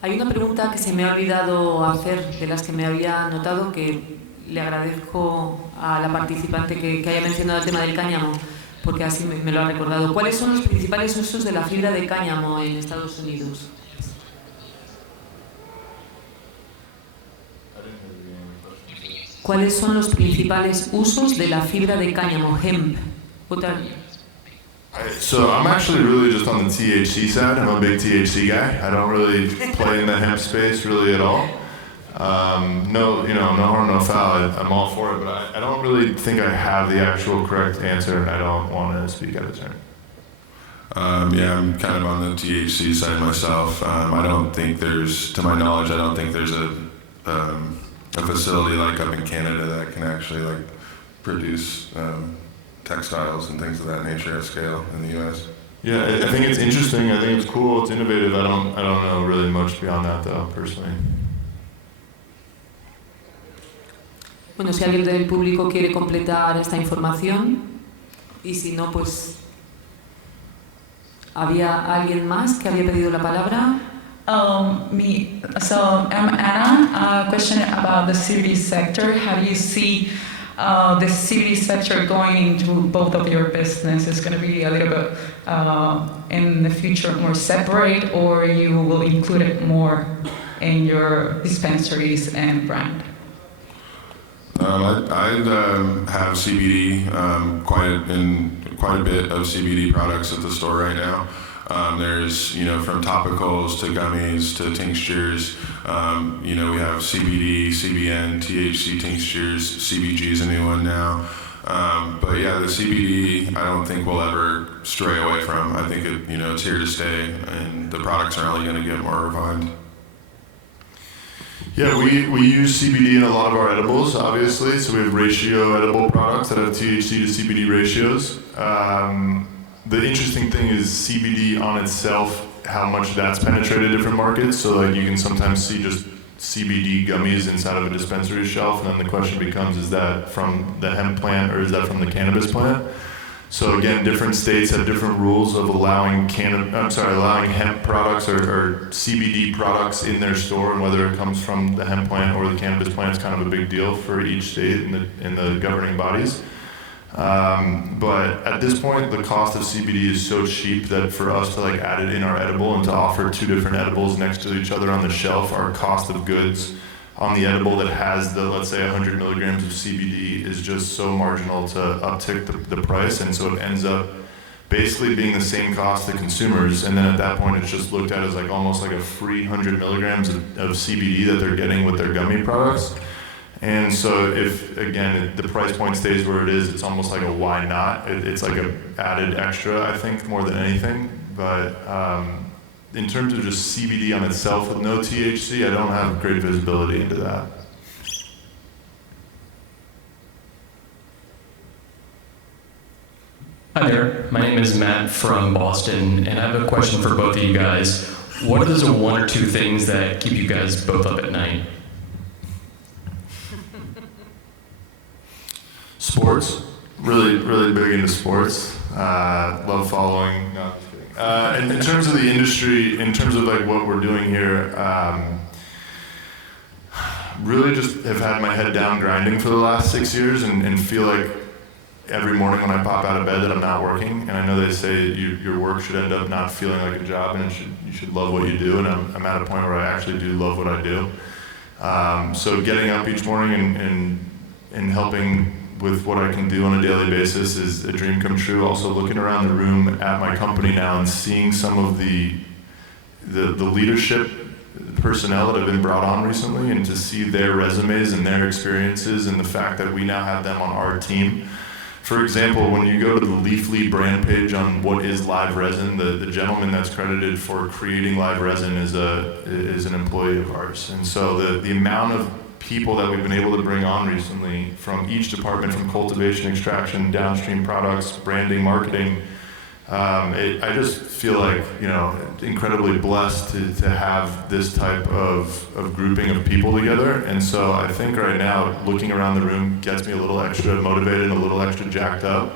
Hay una pregunta que se me ha olvidado hacer, de las que me había anotado, que le agradezco a la participante que haya mencionado el tema del cáñamo, porque así me lo ha recordado. ¿Cuáles son los principales usos de la fibra de cáñamo en Estados Unidos? ¿Cuáles son los principales usos de la fibra de cáñamo, hemp? So I'm actually really just on the THC side. I'm a big THC guy. I don't really play in the hemp space really at all. No harm, no foul. I'm all for it, but I don't really think I have the actual correct answer, and I don't want to speak out of turn. Yeah, I'm kind of on the THC side myself. I don't think there's, to my knowledge, I don't think there's a facility like up in Canada that can actually like produce textiles and things of that nature at scale in the U.S. Yeah, I think it's interesting. I think it's cool. It's innovative. I don't know really much beyond that, though, personally. Bueno, si alguien del público quiere completar esta información, y si no, pues había alguien más que había pedido la palabra. So I'm Anna. A question about the CBD sector. How do you see the CBD sector going into both of your business is going to be a little bit in the future more separate, or you will include it more in your dispensaries and brand? I'd have CBD, quite a bit of CBD products at the store right now. There's, from topicals to gummies to tinctures. We have CBD, CBN, THC tinctures, CBG is a new one now. But yeah, the CBD, I don't think we'll ever stray away from. I think it's here to stay, and the products are only going to get more refined. Yeah, we use CBD in a lot of our edibles, obviously. So we have ratio edible products that have THC to CBD ratios. The interesting thing is CBD on itself, how much that's penetrated different markets. So like you can sometimes see just CBD gummies inside of a dispensary shelf, and then the question becomes, is that from the hemp plant or is that from the cannabis plant? So again, different states have different rules of allowing hemp products or CBD products in their store, and whether it comes from the hemp plant or the cannabis plant is kind of a big deal for each state in the governing bodies. But at this point, the cost of CBD is so cheap that for us to add it in our edible and to offer two different edibles next to each other on the shelf, our cost of goods on the edible that has the, let's say, 100 milligrams of CBD is just so marginal to uptick the price, and so it ends up basically being the same cost to consumers, and then at that point it's just looked at as almost like a free 100 milligrams of CBD that they're getting with their gummy products. And so if, again, the price point stays where it is, it's almost like a why not? It's like a added extra, I think, more than anything. But in terms of just CBD on itself with no THC, I don't have great visibility into that. Hi there, my name is Matt from Boston, and I have a question for both of you guys. What are those one or two things that keep you guys both up at night? Sports, really big into sports. Love following. No, just kidding. In terms of the industry, in terms of what we're doing here, really just have had my head down grinding for the last 6 years, and feel like every morning when I pop out of bed that I'm not working. And I know they say your work should end up not feeling like a job, and you should love what you do. And I'm at a point where I actually do love what I do. So getting up each morning and helping with what I can do on a daily basis is a dream come true. Also looking around the room at my company now and seeing some of the leadership personnel that have been brought on recently, and to see their resumes and their experiences and the fact that we now have them on our team. For example, when you go to the Leafly brand page on what is live resin, the gentleman that's credited for creating live resin is an employee of ours. And so the amount of people that we've been able to bring on recently from each department, from cultivation, extraction, downstream products, branding, marketing, I just feel like, incredibly blessed to have this type of grouping of people together. And so I think right now, looking around the room gets me a little extra motivated, a little extra jacked up,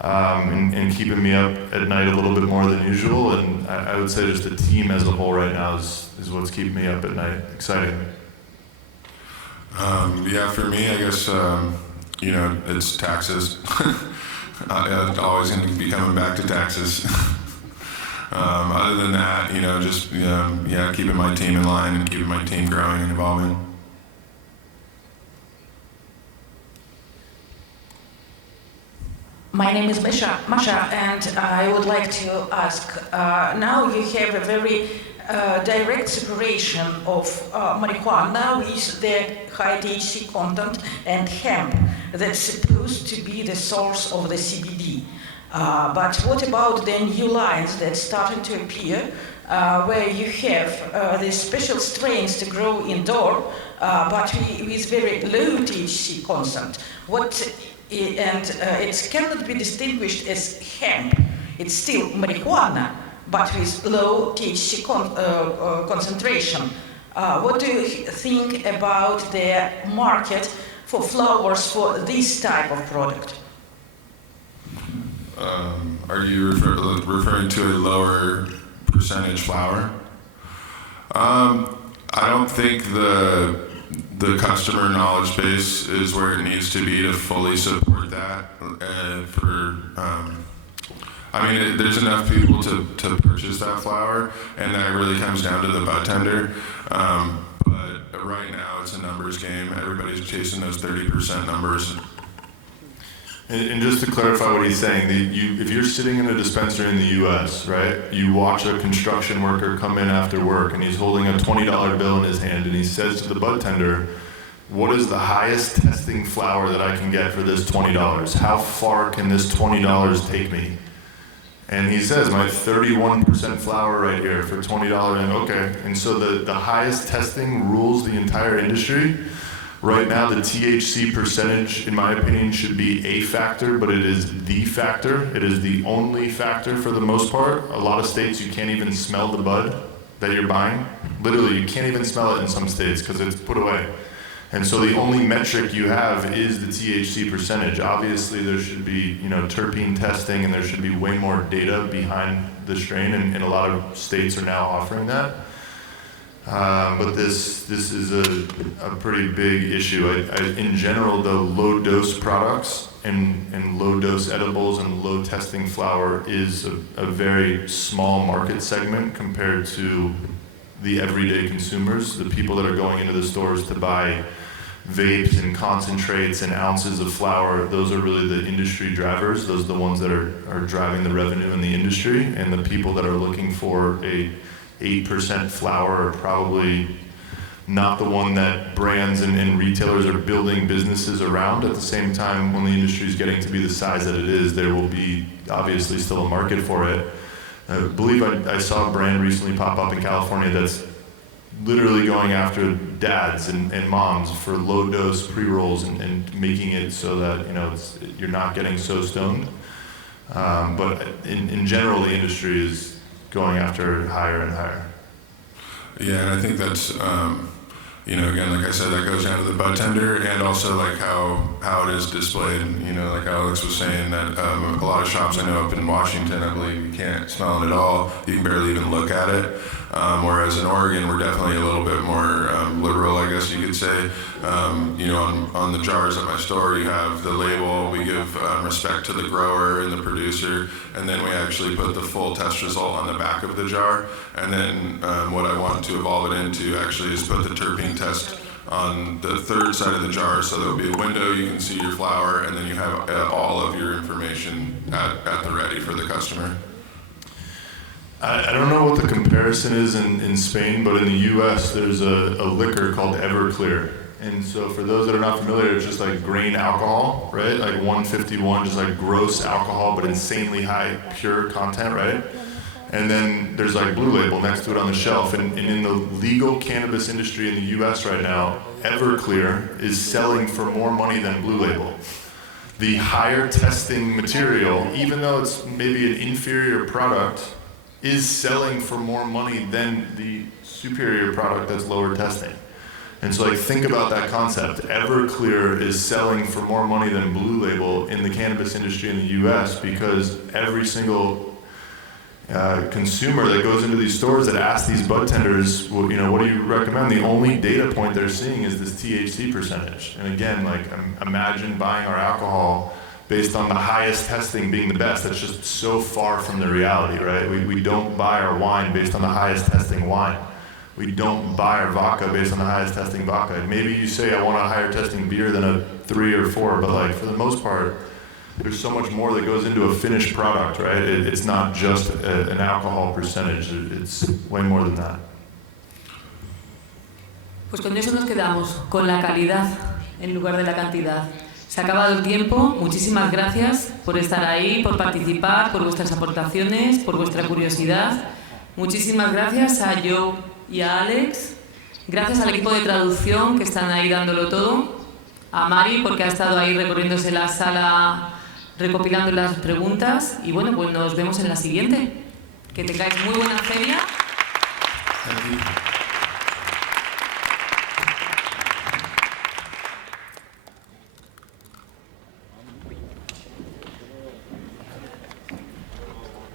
and keeping me up at night a little bit more than usual. And I would say just the team as a whole right now is what's keeping me up at night. Exciting. Yeah, for me, I guess, it's taxes. I'm always going to be coming back to taxes. Other than that, just keeping my team in line and keeping my team growing and evolving. My name is Masha, and I would like to ask, now you have a very direct separation of marijuana with the high THC content and hemp that's supposed to be the source of the CBD. But what about the new lines that's starting to appear, where you have these special strains to grow indoor, but with very low THC content? It cannot be distinguished as hemp. It's still marijuana, but with low THC concentration. What do you think about the market for flowers for this type of product? Are you referring to a lower percentage flower? I don't think the the customer knowledge base is where it needs to be to fully support that. There's enough people to purchase that flower, and that really comes down to the bud tender. But right now, it's a numbers game. Everybody's chasing those 30% numbers. And just to clarify what he's saying, if you're sitting in a dispensary in the U.S., right, you watch a construction worker come in after work, and he's holding a $20 bill in his hand, and he says to the bud tender, "What is the highest testing flower that I can get for this $20? How far can this $20 take me?" And he says, "My 31% flower right here for $20." And okay, and so the highest testing rules the entire industry. Right now, the THC percentage, in my opinion, should be a factor, but it is the factor. It is the only factor for the most part. A lot of states, you can't even smell the bud that you're buying. Literally, you can't even smell it in some states because it's put away. And so the only metric you have is the THC percentage. Obviously, there should be, terpene testing, and there should be way more data behind the strain, and a lot of states are now offering that. But this is a pretty big issue. In general, the low-dose products and low-dose edibles and low-testing flower is a very small market segment compared to the everyday consumers, the people that are going into the stores to buy vapes and concentrates and ounces of flower. Those are really the industry drivers. Those are the ones that are driving the revenue in the industry, and the people that are looking for a 8% flower are probably not the one that brands and retailers are building businesses around. At the same time, when the industry is getting to be the size that it is, there will be obviously still a market for it. I believe I saw a brand recently pop up in California that's literally going after dads and moms for low-dose pre-rolls and making it so that you're not getting so stoned. But in general, the industry is going after higher and higher. Yeah, and I think that's, again, like I said, that goes down to the bud tender, and also like how it is displayed. Like Alex was saying, that a lot of shops I know up in Washington, I believe, you can't smell it at all. You can barely even look at it. Whereas in Oregon, we're definitely a little bit more liberal, I guess you could say. On the jars at my store, you have the label. We give respect to the grower and the producer, and then we actually put the full test result on the back of the jar. And then what I want to evolve it into actually is put the terpene test on the third side of the jar, so there'll be a window, you can see your flower, and then you have all of your information at the ready for the customer. I don't know what the comparison is in Spain, but in the U.S. there's a liquor called Everclear. And so for those that are not familiar, it's just like grain alcohol, right? Like 151, just like gross alcohol, but insanely high pure content, right? And then there's like Blue Label next to it on the shelf. And in the legal cannabis industry in the U.S. right now, Everclear is selling for more money than Blue Label. The higher testing material, even though it's maybe an inferior product, is selling for more money than the superior product that's lower testing. And so think about that concept. Everclear is selling for more money than Blue Label in the cannabis industry in the US because every single consumer that goes into these stores that asks these bud tenders, what do you recommend? The only data point they're seeing is this THC percentage. And again, imagine buying our alcohol based on the highest testing being the best. That's just so far from the reality, right? We don't buy our wine based on the highest testing wine. We don't buy our vodka based on the highest testing vodka. Maybe you say, I want a higher testing beer than a 3 or 4, but for the most part, there's so much more that goes into a finished product, right? It's not just an alcohol percentage. It's way more than that. Pues con eso nos quedamos, con la calidad en lugar de la cantidad. Se ha acabado el tiempo. Muchísimas gracias por estar ahí, por participar, por vuestras aportaciones, por vuestra curiosidad. Muchísimas gracias a Joe y a Alex. Gracias al equipo de traducción que están ahí dándolo todo. A Mari porque ha estado ahí recorriéndose la sala recopilando las preguntas. Y bueno, pues nos vemos en la siguiente. Que tengáis muy buena feria.